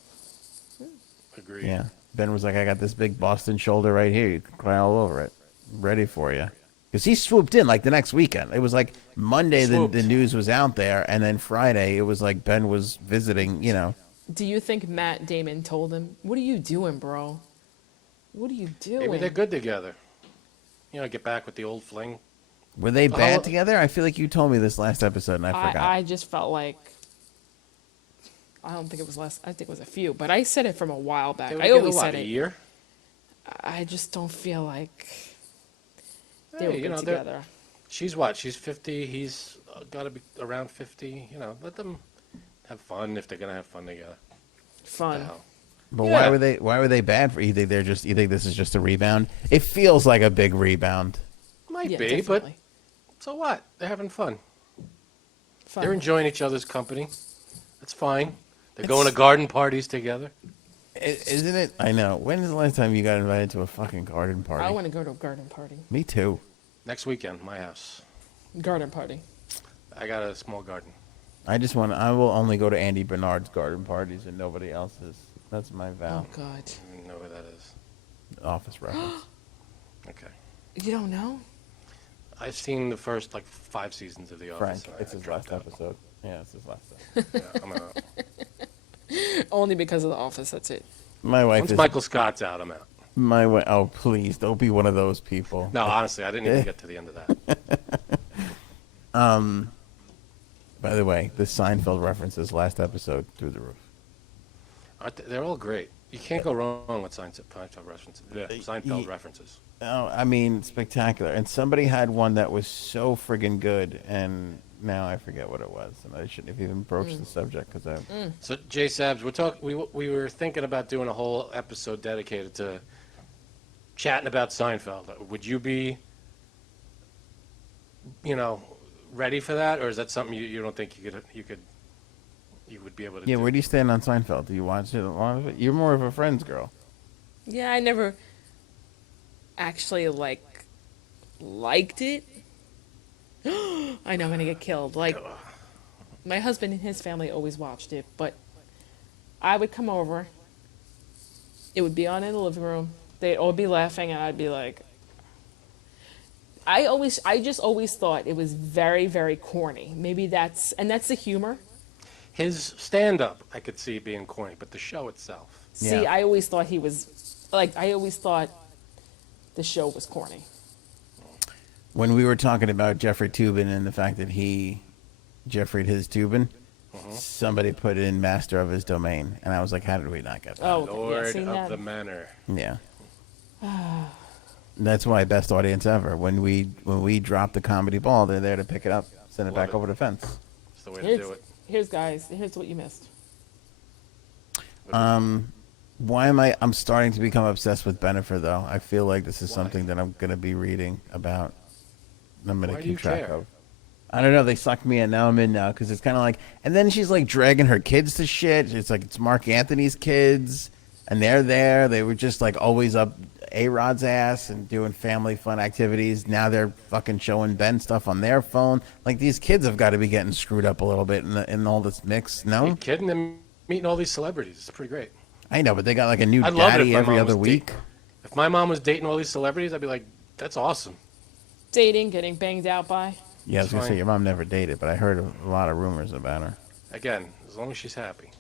Agreed. Yeah. Ben was like, "I got this big Boston shoulder right here. You can cry all over it. I'm ready for you." Because he swooped in like the next weekend. It was like Monday the news was out there, and then Friday it was like Ben was visiting. You know. Do you think Matt Damon told him, "What are you doing, bro? What are you doing?" Maybe they're good together. You know, get back with the old fling. Were they bad Oh. together? I feel like you told me this last episode, and I forgot. I just felt like I don't think it was less. I think it was a few, but I said it from a while back. They were I together, always what, said a it. year? I just don't feel like they Hey, were you good know, they're- together. She's what? She's 50. He's got to be around 50. You know, let them have fun if they're gonna have fun together. The Fun. hell? But Yeah. why were they bad for you? Think you think this is just a rebound? It feels like a big rebound. Might Yeah, be, definitely. but so what? They're having fun. Fun. They're enjoying each other's company. That's fine. They're going to garden parties together. Isn't it? I know. When is the last time you got invited to a fucking garden party? I want to go to a garden party. Me too. Next weekend, my house. Garden party. I got a small garden. I will only go to Andy Bernard's garden parties and nobody else's. That's my vow. Oh God. I don't even know who that is. Office reference. Okay. You don't know? I've seen the first like 5 seasons of The Frank, Office. and it's I his dropped last out. episode. Yeah, it's his last episode. Yeah, I'm out. Only because of the office. That's it. My wife Once is Michael Scott's out, I'm out. my wife. Oh, please don't be one of those people. No, honestly, I didn't even get to the end of that. By the way, the Seinfeld references last episode through the roof. They're all great. You can't go wrong with Seinfeld references. Yeah, Seinfeld references. Oh, I mean, spectacular. And somebody had one that was so friggin' good, and now I forget what it was, and I shouldn't have even broached the subject because I. So, Jay Sabs, we were thinking about doing a whole episode dedicated to chatting about Seinfeld. Would you be, ready for that, or is that something you don't think you would be able to Yeah, do? where do you stand on Seinfeld? Do you watch it a lot of it? You're more of a Friends girl. Yeah, I never actually liked it. I know I'm gonna get killed. Like my husband and his family always watched it, but I would come over. It would be on in the living room. They'd all be laughing, and I'd be like, I just always thought it was very, very corny. Maybe that's the humor. His stand-up, I could see being corny, but the show itself. See, Yeah. I always thought he was like I always thought the show was corny. When we were talking about Jeffrey Toobin and the fact that he Jeffrey'd his Toobin, somebody put in master of his domain, and I was like, how did we not get that? Oh, okay. Lord seen of that. the Manor. Yeah. That's why best audience ever. When we drop the comedy ball, they're there to pick it up, send it Love back it. over the fence. That's the way to do Here's, it. here's guys. Here's what you missed. Why am I'm starting to become obsessed with Bennifer, though. I feel like this is Why? something that I'm going to be reading about. I'm going Why to do you keep track care? of. I don't know. They sucked me in. Now I'm in now because it's kind of like. And then she's like dragging her kids to shit. It's like it's Mark Anthony's kids, and they're there. They were just like always up A-Rod's ass and doing family fun activities. Now they're fucking showing Ben stuff on their phone. Like these kids have got to be getting screwed up a little bit in all this mix. No, You kidding? Them meeting all these celebrities. It's pretty great. I know, but they got like a new I'd love it if daddy my every mom other was week. If my mom was dating all these celebrities, I'd be like, that's awesome. Dating, getting banged out by. Yeah, I was gonna say fine. your mom never dated, but I heard a lot of rumors about her. Again, as long as she's happy.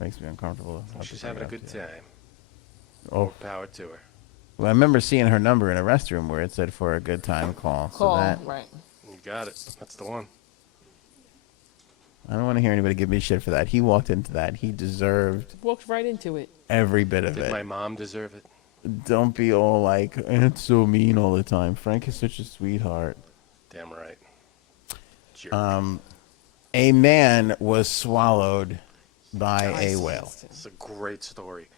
Makes me uncomfortable. As long as she's having a good time. Oh, Power to her. well, I remember seeing her number in a restroom where it said for a good time call. Call, So that right. You got it. That's the one. I don't want to hear anybody give me shit for that. He walked into that. He deserved Walked right into it. every bit of Did it. my mom deserve it? Don't be all like, it's so mean all the time. Frank is such a sweetheart. Damn right. Jerk. A man was swallowed by a Nice. whale. It's a great story.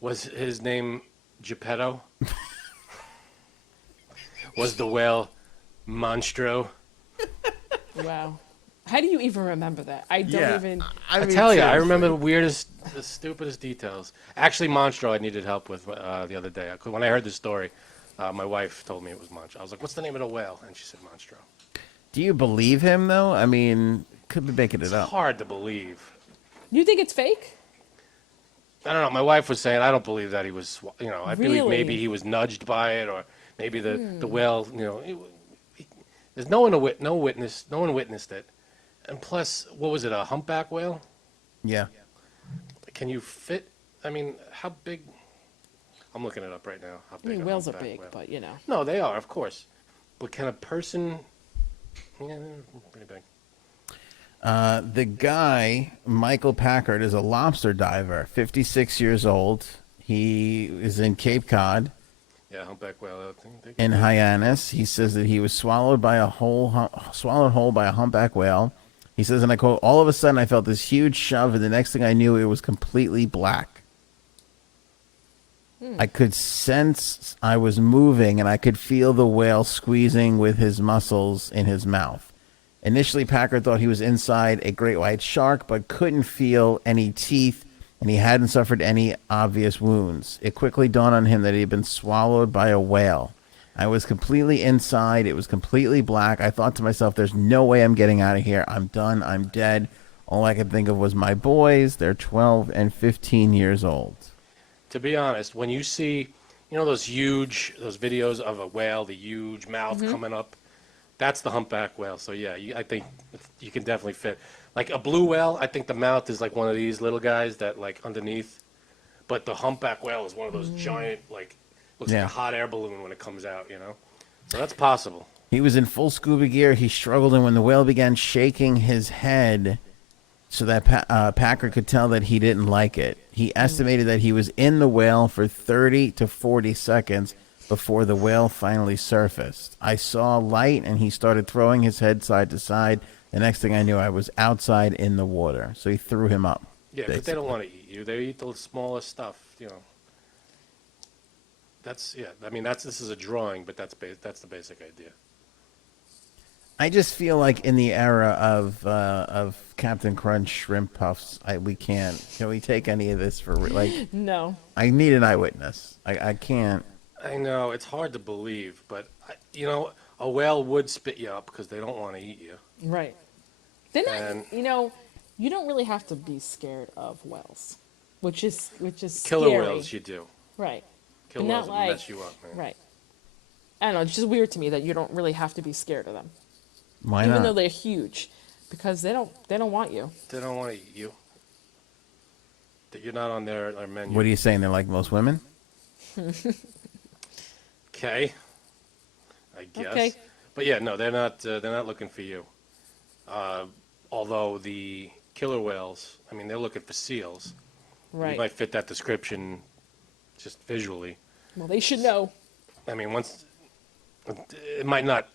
Was his name Geppetto? Was the whale Monstro? Wow. How do you even remember that? I don't even. I tell you, I remember the weirdest, the stupidest details. Actually, Monstro I needed help with the other day. When I heard the story, my wife told me it was Monstro. I was like, what's the name of the whale? And she said Monstro. Do you believe him, though? I mean, could be making it It's up. hard to believe. You think it's fake? I don't know. My wife was saying, I don't believe that he was, I believe Really? maybe he was nudged by it, or maybe the whale, there's no one witnessed it. And plus, what was it, a humpback whale? Yeah. Can you fit, I mean, how big, I'm looking it up right now. How I big mean, a whales are humpback big, whale. but you know. No, they are, of course. But can a person, yeah, pretty big. The guy, Michael Packard, is a lobster diver, 56 years old. He is in Cape Cod. Yeah, humpback whale. I think In Hyannis, he says that he was swallowed whole by a humpback whale. He says, and I quote, all of a sudden I felt this huge shove, and the next thing I knew, it was completely black. I could sense I was moving, and I could feel the whale squeezing with his muscles in his mouth. Initially, Packard thought he was inside a great white shark, but couldn't feel any teeth, and he hadn't suffered any obvious wounds. It quickly dawned on him that he had been swallowed by a whale. I was completely inside. It was completely black. I thought to myself, there's no way I'm getting out of here. I'm done. I'm dead. All I could think of was my boys. They're 12 and 15 years old. To be honest, when you see, those videos of a whale, the huge mouth coming up, that's the humpback whale. So yeah, I think you can definitely fit. Like a blue whale, I think the mouth is like one of these little guys that like underneath, but the humpback whale is one of those giant, like looks like Yeah. a hot air balloon when it comes out. So that's possible. He was in full scuba gear. He struggled, and when the whale began shaking his head so that Packard could tell that he didn't like it, he estimated that he was in the whale for 30 to 40 seconds before the whale finally surfaced. I saw light, and he started throwing his head side to side. The next thing I knew, I was outside in the water. So he threw him up. Yeah, but they don't want to eat you. They eat the smallest stuff. That's I mean, this is a drawing, but that's the basic idea. I just feel like in the era of Captain Crunch shrimp puffs, we can't. Can we take any of this for like? No. I need an eyewitness. I can't. I know it's hard to believe, but a whale would spit you up because they don't want to eat you. Right. Then And- you don't really have to be scared of whales, which is Killer scary. whales, you do. Right. Killer But whales not will like mess you up, man. right. I don't know. It's just weird to me that you don't really have to be scared of them, Why even not? though they're huge, because they don't want you. They don't want to eat you. That you're not on their menu. What are you saying? They're like most women? Okay, I guess. Okay. But yeah, no, they're not looking for you. Uh, Although the killer whales, I mean, they're looking for seals. You Right. might fit that description just visually. Well, they should know. I mean, once it might not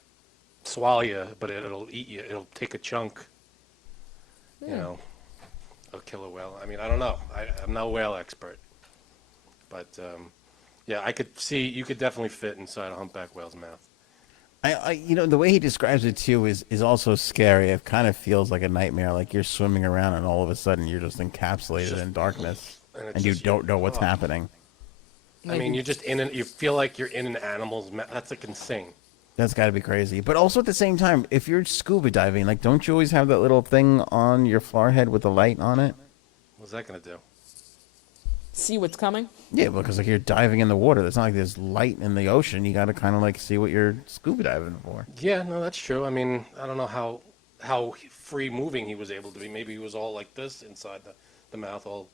swallow you, but it'll eat you. It'll take a chunk. You know, a killer whale. I mean, I don't know. I'm not a whale expert, but yeah, I could see you could definitely fit inside a humpback whale's mouth. The way he describes it too is also scary. It kind of feels like a nightmare, like you're swimming around and all of a sudden you're just encapsulated in darkness And it's and you just- don't know what's oh. happening. I mean, you're just you feel like you're in an animal's mouth. That's like insane. That's got to be crazy. But also at the same time, if you're scuba diving, like, don't you always have that little thing on your forehead with the light on it? What's that gonna do? See what's coming. Yeah, because like you're diving in the water. It's not like there's light in the ocean. You got to kind of like see what you're scuba diving for. Yeah, no, that's true. I mean, I don't know how free moving he was able to be. Maybe he was all like this inside the mouth, all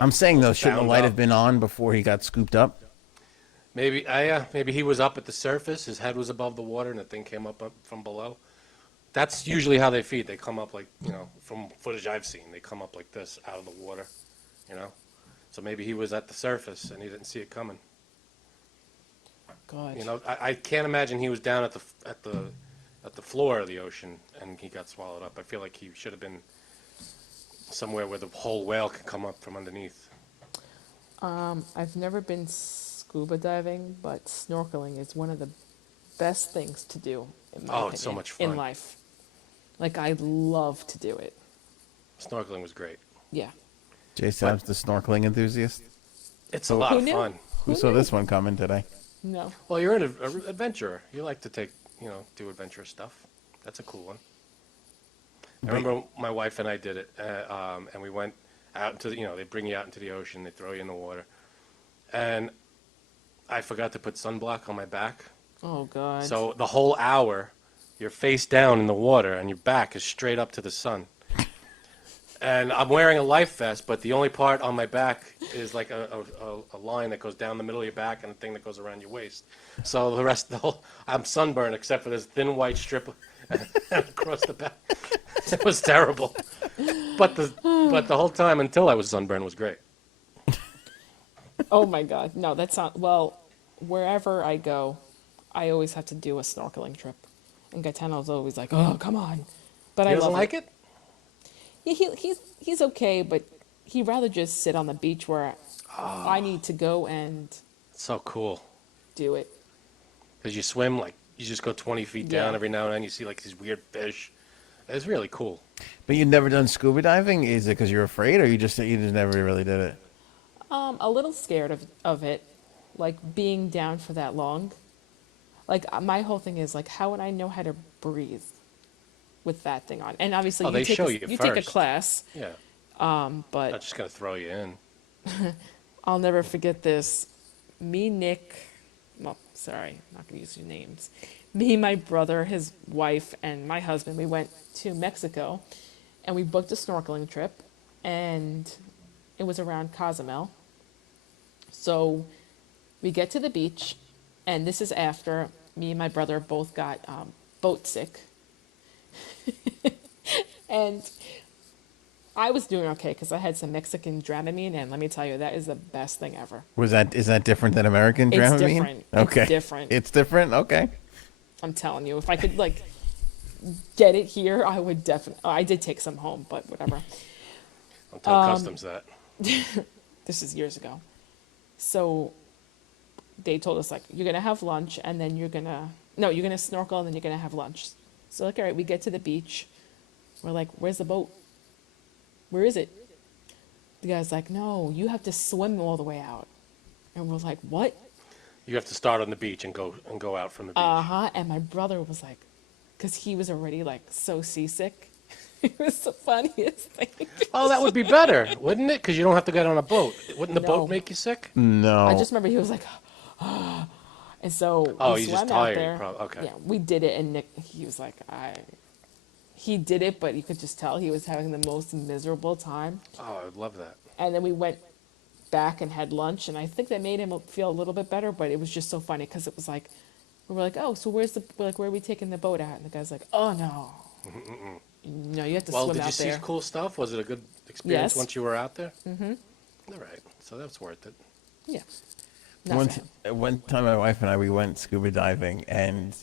I'm saying though, shouldn't the bound light up. have been on before he got scooped up? Maybe, maybe he was up at the surface. His head was above the water, and the thing came up from below. That's usually how they feed. They come up like, from footage I've seen, they come up like this out of the water, So maybe he was at the surface and he didn't see it coming. God. I can't imagine he was down at the floor of the ocean and he got swallowed up. I feel like he should have been somewhere where the whole whale could come up from underneath. I've never been scuba diving, but snorkeling is one of the best things to do in my opinion, It's so much in fun. life. Like I love to do it. Snorkeling was great. Yeah. Jay Sab's the snorkeling enthusiast. It's a lot Who of knew? fun. Who saw this one coming today? No. Well, you're an adventurer. You like to do adventurous stuff. That's a cool one. I remember my wife and I did it, and we went out into they bring you out into the ocean, they throw you in the water, and I forgot to put sunblock on my back. Oh God. So the whole hour, you're face down in the water, and your back is straight up to the sun. And I'm wearing a life vest, but the only part on my back is like a line that goes down the middle of your back and a thing that goes around your waist. So the rest, I'm sunburned except for this thin white strip across the back. It was terrible. But the whole time until I was sunburned was great. Oh my God. No, that's not. Well, wherever I go, I always have to do a snorkeling trip. And Gaetano's always like, "Oh, come on." But He I doesn't love like it? Yeah, he's okay, but he'd rather just sit on the beach where I need to go and It's so cool. do it. Because you swim, like, you just go 20 feet down Yeah. every now and then. You see, like, these weird fish. It's really cool. But you've never done scuba diving? Is it because you're afraid, or you just never really did it? A little scared of it, like being down for that long. Like my whole thing is like, how would I know how to breathe with that thing on? And obviously, They show you you take a first. class, Yeah. but Not just going to throw you in. I'll never forget this. Me, Nick, well, sorry, I'm not going to use your names. Me, my brother, his wife, and my husband, we went to Mexico, and we booked a snorkeling trip, and it was around Cozumel. So we get to the beach, and this is after me and my brother both got boat sick. And I was doing okay because I had some Mexican Dramamine, and let me tell you, that is the best thing ever. Is that different than American It's Dramamine? different. It's Okay. different. It's different. Okay. I'm telling you, if I could like get it here, I would definitely. I did take some home, but whatever. I'll tell Customs that. This is years ago. So they told us like you're gonna have lunch and then you're gonna snorkel and then you're gonna have lunch. So like all right, we get to the beach. We're like, where's the boat? Where is it? The guy's like, no, you have to swim all the way out. And we're like, what? You have to start on the beach and go out from the beach. Uh-huh. And my brother was like, because he was already like so seasick. It was the funniest thing. Oh, that would be better, wouldn't it? Because you don't have to get on a boat. Wouldn't the No. boat make you sick? No. I just remember he was like, and so Oh, we he's swam just out tired, there. okay. Yeah, we did it, and Nick, he was like, he did it, but you could just tell he was having the most miserable time. Oh, I would love that. And then we went back and had lunch, and I think that made him feel a little bit better. But it was just so funny because it was like, we were like, oh, so where are we taking the boat at? And the guy's like, oh no, no, you have to Well, swim did you out see there. cool stuff? Was it a good experience Yes. once you were out there? Mm-hmm. All right, so that's worth it. Yeah. Not for him. One time, my wife and I, we went scuba diving, and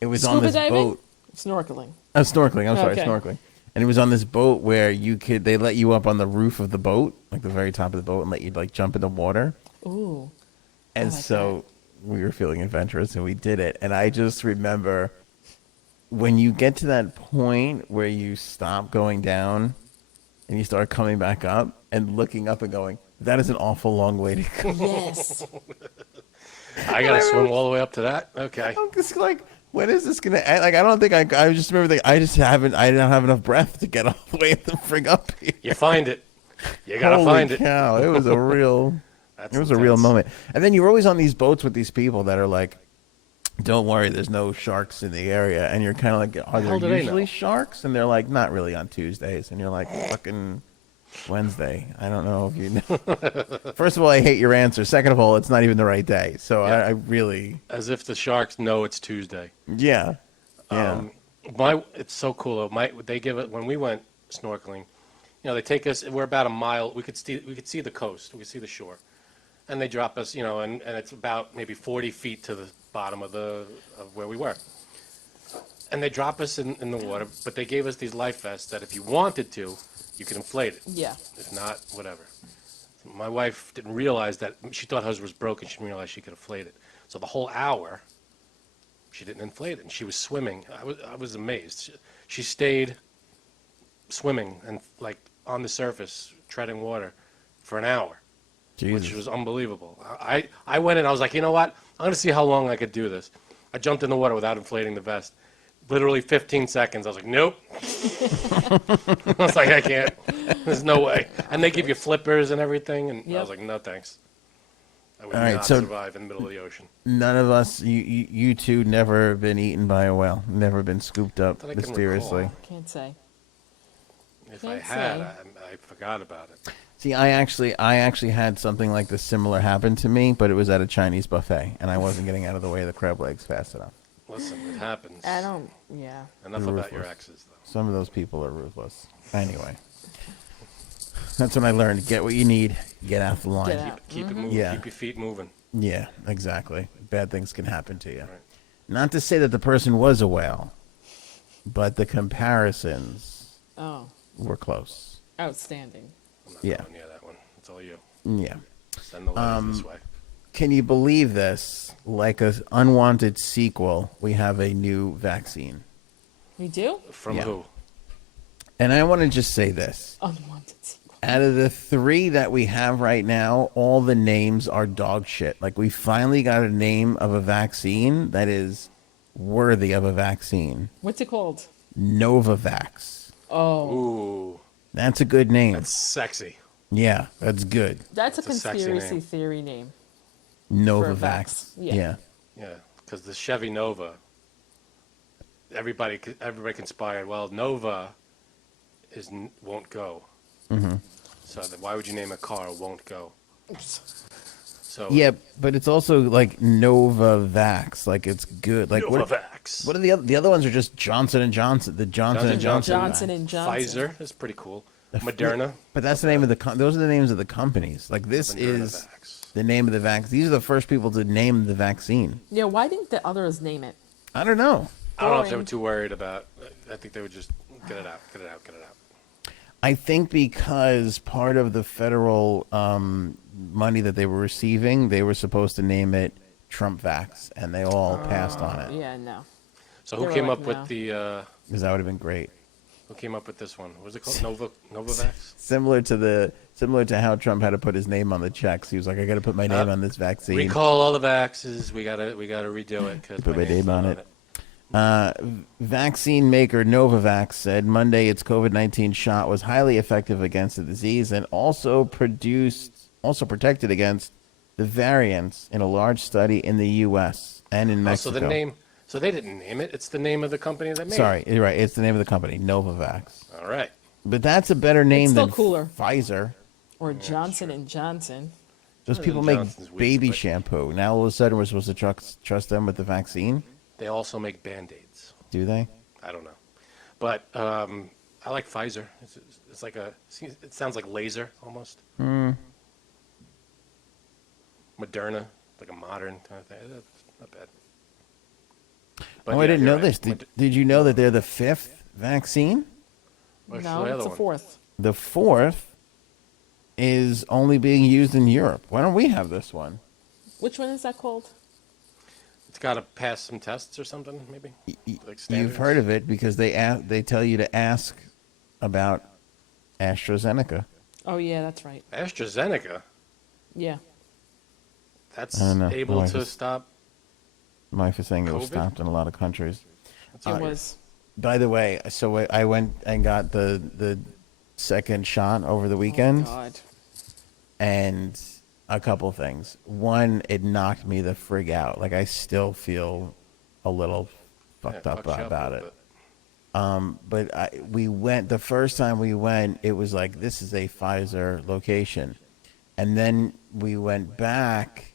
it was on Scuba this diving? boat. Snorkeling. Oh, snorkeling. I'm sorry, Okay. snorkeling. And it was on this boat where they let you up on the roof of the boat, like the very top of the boat, and let you like jump in the water. Ooh. And like so we were feeling adventurous, and we did it. And I just remember when you get to that point where you stop going down and you start coming back up and looking up and going, that is an awful long way to go. Yes. I got to swim all the way up to that? Okay. I'm just like, when is this gonna end? Like, I don't think I just remember thinking, I don't have enough breath to get all the way the frig up here. You find it. You got to Holy find it. cow, it was a real, That's it was a real intense. moment. And then you were always on these boats with these people that are like, don't worry, there's no sharks in the area. And you're kind of like, are hell do there they usually know? sharks? And they're like, not really on Tuesdays. And you're like, fucking Wednesday. I don't know if you know. First of all, I hate your answer. Second of all, it's not even the right day. So Yeah. I really, As if the sharks know it's Tuesday. yeah. Yeah. It's so cool though. They give it when we went snorkeling. You know, they take us. We're about a mile. We could see the coast. We could see the shore, and they drop us. You know, and it's about maybe 40 feet to the bottom of where we were. And they drop us in the water, but they gave us these life vests that if you wanted to, you could inflate it. Yeah. If not, whatever. My wife didn't realize that. She thought hers was broken. She didn't realize she could inflate it. So the whole hour, she didn't inflate it, and she was swimming. I was amazed. She stayed swimming and like on the surface, treading water, for an hour, Jesus. which was unbelievable. I went in. I was like, you know what? I'm gonna see how long I could do this. I jumped in the water without inflating the vest. Literally 15 seconds. I was like, nope. I was like, I can't. There's no way. And they give you flippers and everything, and I Yep. was like, no thanks. I would All right, not so- survive in the middle of the ocean. None of us, you two, never been eaten by a whale. Never been scooped up That I can mysteriously. recall. Can't say. If I Can't had, say. I forgot about it. See, I actually had something like this similar happen to me, but it was at a Chinese buffet, and I wasn't getting out of the way of the crab legs fast enough. Listen, it happens. I don't. Yeah. Enough You're about your ruthless. exes, though. Some of those people are ruthless. Anyway, that's when I learned: get what you need, get out the line. Get out. Keep it moving. Yeah. Keep your feet moving. Yeah, exactly. Bad things can happen to you. Right. Not to say that the person was a whale, but the comparisons Oh, were close. outstanding. I'm not Yeah. going near that one. It's all you. Yeah. Send the letters this way. Can you believe this? Like a unwanted sequel, we have a new vaccine. We do? From yeah. who? And I want to just say this. Unwanted sequel. Out of the 3 that we have right now, all the names are dog shit. Like, we finally got a name of a vaccine that is worthy of a vaccine. What's it called? Novavax. Oh, Ooh, That's a good name. that's sexy. Yeah, that's good. that's a That's a sexy conspiracy name. theory name. Novavax. vax. Yeah. Yeah. Yeah, because the Chevy Nova. Everybody conspired. Well, Nova won't go. Mm-hmm. So then why would you name a car won't go? So Yeah, but it's also like Novavax. Like, it's good. Like, Novavax. what are the other ones are just Johnson and Johnson. The Johnson and Johnson. Johnson and Johnson. Pfizer is pretty cool. Moderna. But that's the name of those are the names of the companies. Like, this is Moderna-vax. the name of the vaccine. These are the first people to name the vaccine. Yeah, why didn't the others name it? I don't know. I don't know if they were Boring. too worried about. I think they would just get it out, get it out, get it out. I think because part of the federal money that they were receiving, they were supposed to name it Trump Vax, and they all passed on it. Yeah, no. So They who were came like, up no. with the? Because that would have been great. Who came up with this one? What was it called? Novavax. Similar to how Trump had to put his name on the checks. He was like, I got to put my name on this vaccine. Recall all the vaxes. We gotta redo it because Put my name on it. Vaccine maker Novavax said Monday its COVID-19 shot was highly effective against the disease and also protected against the variants in a large study in the U.S. and in Mexico. So the name. So they didn't name it. It's the name of the company that made Sorry, it. you're right. It's the name of the company, Novavax. All right. But that's a better name still than cooler. Pfizer Or Johnson and Johnson. Those Johnson people make Johnson's weak, baby but- shampoo. Now all of a sudden we're supposed to trust them with the vaccine? They also make Band-Aids. Do they? I don't know. But I like Pfizer. It's like it sounds like laser almost. Moderna, like a modern kind of thing. That's not bad. But I yeah, didn't you're know right. this. Did you know that they're the 5th vaccine? What's No, the it's other the one? fourth. The 4th is only being used in Europe. Why don't we have this one? Which one is that called? It's got to pass some tests or something, maybe. Like You've standards? heard of it because they tell you to ask about AstraZeneca. Oh yeah, that's right. AstraZeneca. Yeah. That's I don't know. able My wife to is- stop. My wife is saying it was COVID? stopped in a lot of countries. That's It weird. was. By the way, so I went and got the second shot over the weekend, Oh, God. and a couple things. One, it knocked me the frig out. Like I still feel a little fucked Yeah, up fucks you about a it. little bit. But we went the first time we went. It was like this is a Pfizer location, and then we went back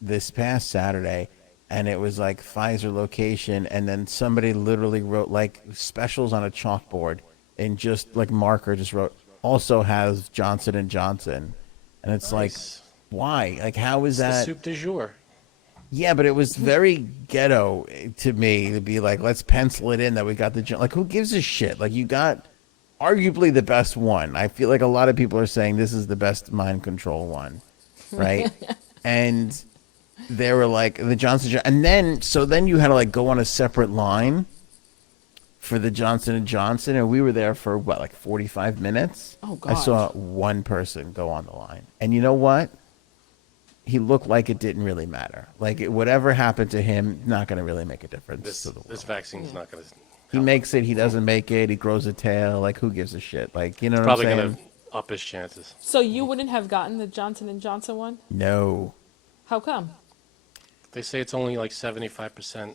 this past Saturday, and it was like Pfizer location, and then somebody literally wrote like specials on a chalkboard and just like marker just wrote also has Johnson and Johnson, and it's like Nice. why? Like how is The that? soup du jour. Yeah, but it was very ghetto to me to be like, let's pencil it in that we got like, who gives a shit? Like, you got arguably the best one. I feel like a lot of people are saying this is the best mind control one, right? And they were like the Johnson, and then you had to like go on a separate line for the Johnson and Johnson, and we were there for what, like 45 minutes. Oh, I God. saw one person go on the line, and you know what? He looked like it didn't really matter. Like whatever happened to him, not going to really make a difference This to the world. this vaccine's not going to. He makes it. He doesn't make it. He grows a tail. Like who gives a shit? Like you know what Probably I'm going saying? to up his chances. So you wouldn't have gotten the Johnson and Johnson one? No. How come? They say it's only like 75%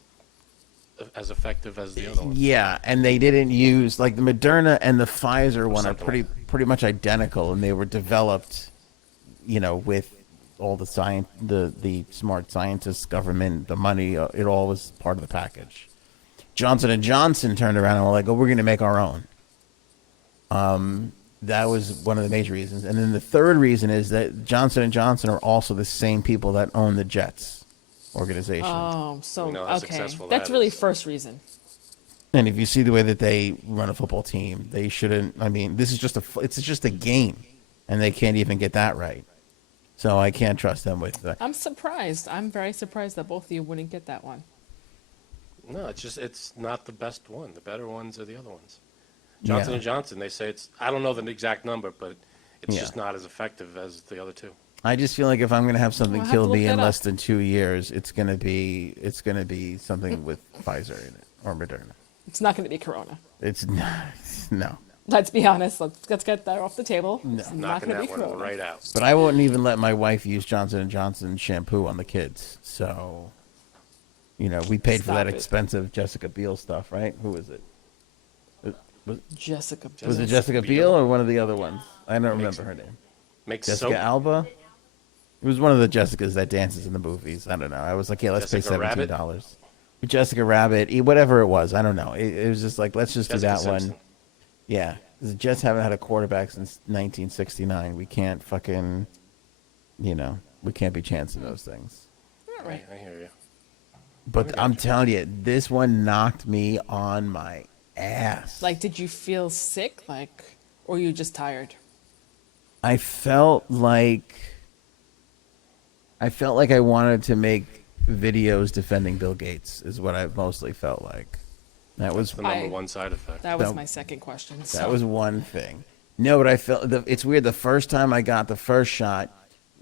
as effective as the other one. Yeah, and they didn't use like the Moderna and the Pfizer one are something pretty much identical, and they were developed, with all the science, the smart scientists, government, the money. It all was part of the package. Johnson and Johnson turned around and were like, "Oh, we're going to make our own." That was one of the major reasons, and then the third reason is that Johnson and Johnson are also the same people that own the Jets organization. Oh, so We know how okay. successful That's that really is. first reason. And if you see the way that they run a football team, they shouldn't. I mean, this is it's just a game, and they can't even get that right. So I can't trust them with that. I'm surprised. I'm very surprised that both of you wouldn't get that one. No, it's not the best one. The better ones are the other ones. Johnson and Johnson, they say I don't know the exact number, but it's Yeah. just not as effective as the other two. I just feel like if I'm going to have something I'll have kill to look me in that up. less than 2 years, it's going to be something with Pfizer in it or Moderna. It's not going to be Corona. It's not, no. Let's be honest. Let's get that off the table. It's not Knocking going to that be one Corona. right out. But I wouldn't even let my wife use Johnson and Johnson shampoo on the kids. So, we paid for that Stop it. expensive Jessica Biel stuff, right? Who was it? Jessica. Was it Biel. Jessica Biel or one of the other ones? I don't remember her name. Makes Jessica soap. Alba? It was one of the Jessicas that dances in the movies. I don't know. I was like, yeah, let's Jessica pay Rabbit? $17. Jessica Rabbit, whatever it was. I don't know. It was just like, let's just Jessica do that Simpson. one. Yeah. The Jets haven't had a quarterback since 1969. We can't fucking, we can't be chancing those things. Right. I hear you. But I'm telling you, this one knocked me on my ass. Like, did you feel sick? Or you just tired? I felt like I wanted to make videos defending Bill Gates is what I mostly felt like. That was The number one side effect. That was That- my second question. that So. was one thing. No, but I felt it's weird. The first time I got the first shot,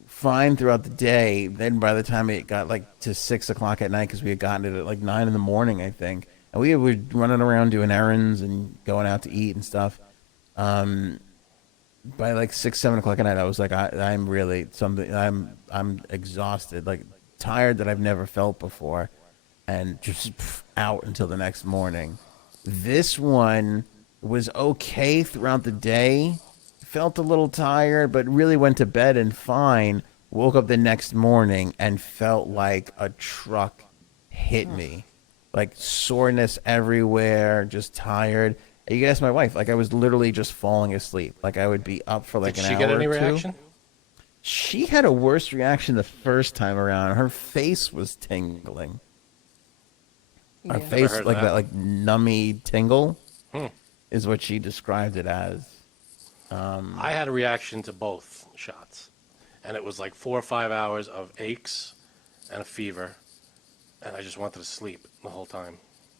fine throughout the day. Then by the time it got like to 6 o'clock at night, because we had gotten it at like 9 in the morning, I think, and we were running around doing errands and going out to eat and stuff. By like 6, 7 o'clock at night, I was like, I'm really something. I'm exhausted, like tired that I've never felt before, and just out until the next morning. This one was okay throughout the day. felt a little tired, but really went to bed and fine. Woke up the next morning and felt like a truck hit me. Like soreness everywhere, just tired. You can ask my wife. Like I was literally just falling asleep. Like I would be up for like Did an she hour get any or two. reaction? She had a worse reaction the first time around. Her face was tingling. Her Yeah. face, heard like that. that, like nummy tingle, Hmm. is what she described it as. I had a reaction to both shots, and it was like 4 or 5 hours of aches and a fever, and I just wanted to sleep the whole time.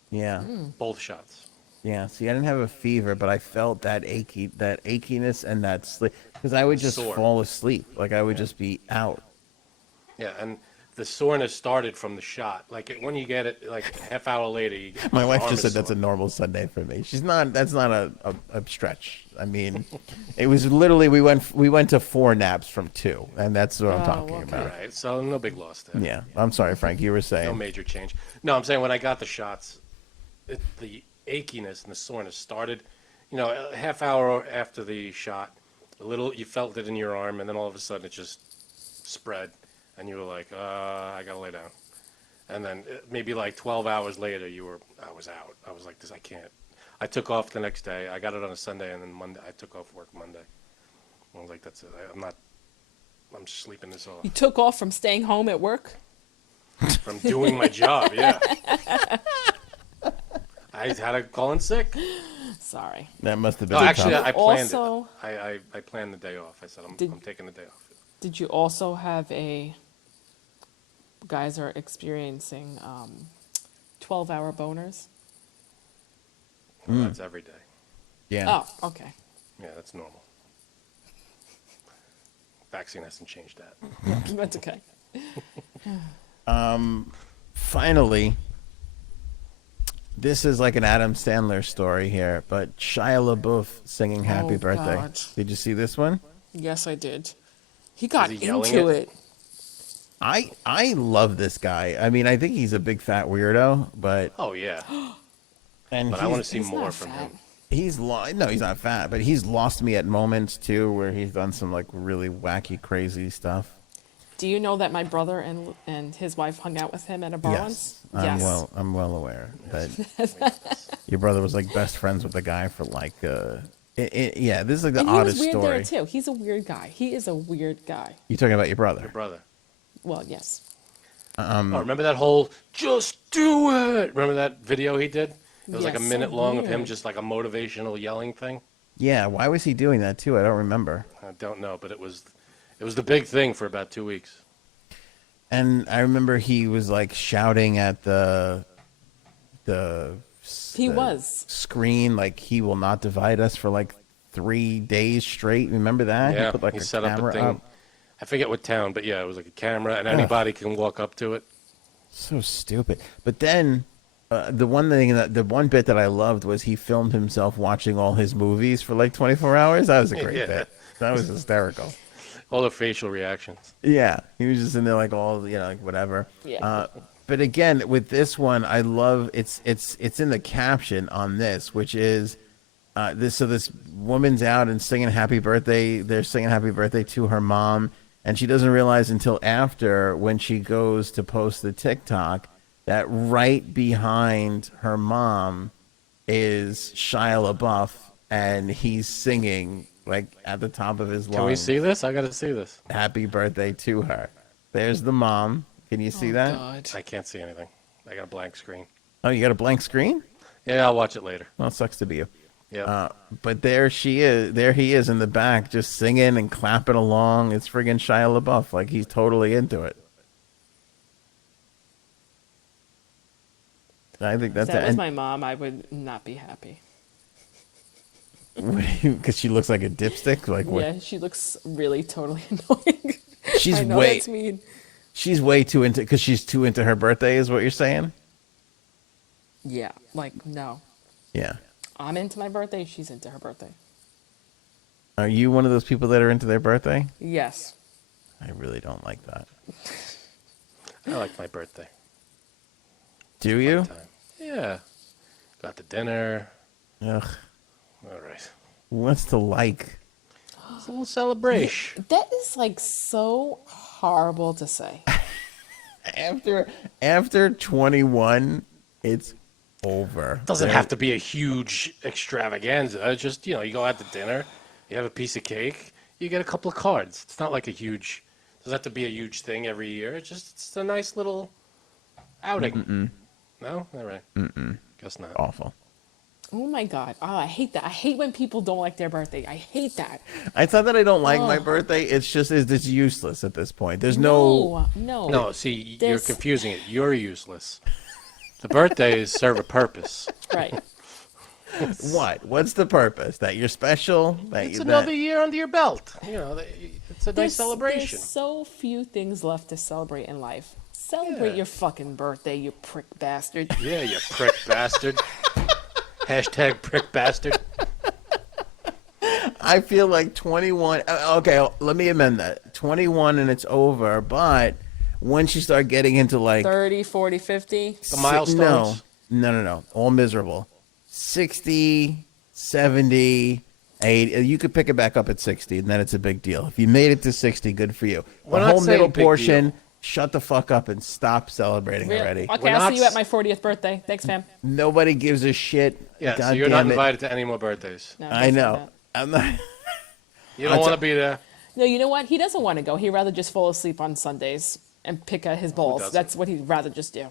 Yeah, Both shots. yeah. See, I didn't have a fever, but I felt that achiness and that sleep because I would just Sore. fall asleep. Like I would just be out. Yeah, and the soreness started from the shot. Like when you get it, like a half hour later, My wife arm just is said that's a sore. normal Sunday for me. She's not. That's not a stretch. I mean, it was literally we went to 4 naps from 2, and that's what I'm talking okay. about. Right, so no big loss there. Yeah, I'm sorry, Frank. You were No saying. major change. No, I'm saying when I got the shots, the achiness and the soreness started, a half hour after the shot. A little, you felt it in your arm, and then all of a sudden it just spread, and you were like, I gotta lay down. And then maybe like 12 hours later, I was out. I was like, I can't. I took off the next day. I got it on a Sunday, and then Monday, I took off work Monday. I was like, that's it. I'm just sleeping this off. You took off from staying home at work? From doing my job, yeah. I had to call in sick. Sorry. That must have been. No, a actually, tough- I planned Also- it. I planned the day off. I said, I'm taking the day off. Did you also have guys are experiencing 12-hour boners? Well, that's every day. Yeah. Oh, okay. Yeah, that's normal. Vaccine hasn't changed that. That's okay. Finally, this is like an Adam Sandler story here, but Shia LaBeouf singing "Happy Oh, Birthday." God. Did you see this one? Yes, I did. He got he yelling into it? it. I love this guy. I mean, I think he's a big fat weirdo, but Oh, yeah. and But I want to see He's more not from fat. him. no, he's not fat, but he's lost me at moments too, where he's done some like really wacky, crazy stuff. Do you know that my brother and his wife hung out with him at a bar once? Yes, I'm well aware that your brother was like best friends with the guy for like yeah, this is like the And he was oddest weird story. there too. He's a weird guy. He is a weird guy. You talking about your brother? Brother. Well, yes. Oh, remember that whole "just do it"? Remember that video he did? It was like a Yes, so minute long of him, weird. just like a motivational yelling thing. Yeah, why was he doing that too? I don't remember. I don't know, but it was the big thing for about 2 weeks. And I remember he was like shouting at the He the was. screen like he will not divide us for like 3 days straight. Remember that? Yeah, he put like he a set up a camera thing. up. I forget what town, but yeah, it was like a camera, and anybody can walk up to it. So stupid. But then the one bit that I loved was he filmed himself watching all his movies for like 24 hours. That was a great Yeah. bit. That was hysterical. All the facial reactions. Yeah, he was just in there like all like whatever. Yeah. But again, with this one, I love it's in the caption on this, which is this woman's out and singing happy birthday. They're singing happy birthday to her mom, and she doesn't realize until after when she goes to post the TikTok that right behind her mom is Shia LaBeouf, and he's singing like at the top of his lungs. Can we see this? I got to see this. Happy birthday to her. There's the mom. Can you see that? God. I can't see anything. I got a blank screen. Oh, you got a blank screen? Yeah, I'll watch it later. Well, it sucks to be you. Yeah. But there she is. There he is in the back, just singing and clapping along. It's friggin' Shia LaBeouf. Like he's totally into it. I think If that's that was it. my mom, I would not be happy. Because she looks like a dipstick. Like what? Yeah, she looks really totally annoying. She's I know way. that's mean. She's way too into. Because she's too into her birthday. Is what you're saying? Yeah, like no. Yeah. I'm into my birthday. She's into her birthday. Are you one of those people that are into their birthday? Yes. I really don't like that. I like my birthday. Do you? Time. Yeah. Got the dinner. Ugh. All right. What's to like? It's a little celebration. That is like so horrible to say. After 21, it's over. Doesn't have to be a huge extravaganza. It's just, you go out to dinner, you have a piece of cake, you get a couple of cards. It's not like doesn't have to be a huge thing every year. It's a nice little outing. No? All right. Guess not. Awful. Oh my God. Oh, I hate that. I hate when people don't like their birthday. I hate that. It's not that I don't like my birthday. It's just it's useless at this point. There's no. No, see, you're confusing it. You're useless. The birthdays serve a purpose. Right. What? What's the purpose? That you're special? It's another year under your belt. It's a nice celebration. There's so few things left to celebrate in life. Celebrate your fucking birthday, you prick bastard. Yeah, you prick bastard. Hashtag prick bastard. I feel like 21. Okay, let me amend that. 21 and it's over, but once you start getting into like 30, 40, 50. The milestones? No. All miserable. 60, 70, 80. You could pick it back up at 60, and then it's a big deal. If you made it to 60, good for you. The We're not whole saying middle big portion, deal. shut the fuck up and stop celebrating already. Okay, I'll see you at my 40th birthday. Thanks, fam. Nobody gives a shit. Yeah, God so you're damn not it. invited to any more birthdays. No, I don't say know. that. I'm not. You don't want to be there. No, you know what? He doesn't want to go. He'd rather just fall asleep on Sundays and pick at his balls. doesn't? That's what he'd rather just do.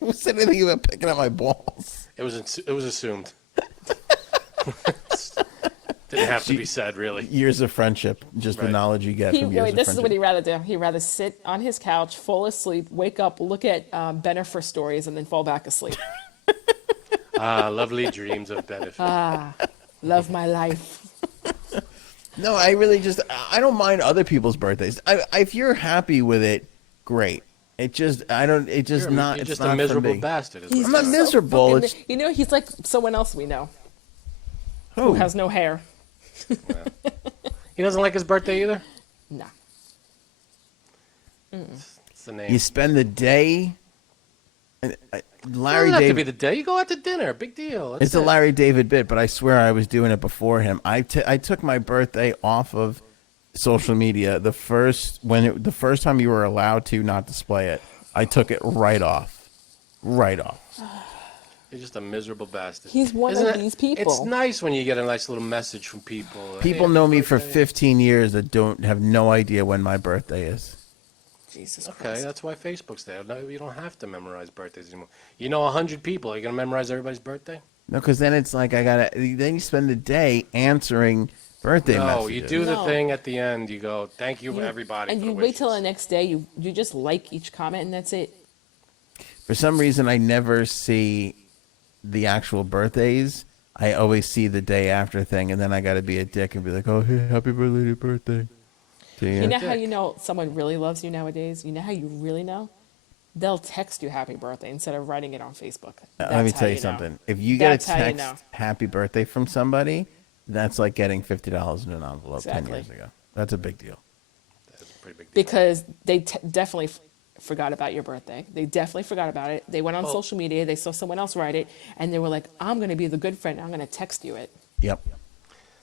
Who said anything about picking up my balls? It was assumed. Didn't have to be said, really. Years of friendship, just the Right. knowledge you get from years of This friendship. is what he'd rather do. He'd rather sit on his couch, fall asleep, wake up, look at Bennifer stories, and then fall back asleep. Lovely dreams of benefit. Love my life. No, I really I don't mind other people's birthdays. If you're happy with it, great. It just, it's You're it's just not a for miserable me. bastard. He's I'm not just miserable. fucking- he's like someone else we know Who? who has no hair. He doesn't like his birthday either? Nah. It's the name. You spend the day. Larry Doesn't have to be David. the day. You go out to dinner. Big deal. That's It's a it. Larry David bit, but I swear I was doing it before him. I took my birthday off of social media the first time you were allowed to not display it. I took it right off. You're just a miserable bastard. He's one Isn't of it- these people. It's nice when you get a nice little message from people. People Hey, know happy me for birthday. 15 years that don't have no idea when my birthday is. Jesus Okay, Christ. that's why Facebook's there. No, you don't have to memorize birthdays anymore. You know 100 people. Are you going to memorize everybody's birthday? No, because then it's like then you spend the day answering birthday No, messages. you do the No. thing at the end. You go, thank you, everybody. And for you the wait till the wishes." next day. You just like each comment, and that's it. For some reason, I never see the actual birthdays. I always see the day after thing, and then I got to be a dick and be like, "Oh, hey, happy belated birthday." to you. You know how Dick. you know someone really loves you nowadays? You know how you really know? They'll text you happy birthday instead of writing it on Facebook. Let me That's tell how you know. something. If you get That's a how you text know. happy birthday from somebody, that's like getting $50 in an envelope 10 Exactly. years ago. That's a big deal. That's a pretty big deal. Because they definitely forgot about your birthday. They definitely forgot about it. They went on Oh. social media. They saw someone else write it, and they were like, "I'm going to be the good friend. I'm going to text you it." Yep.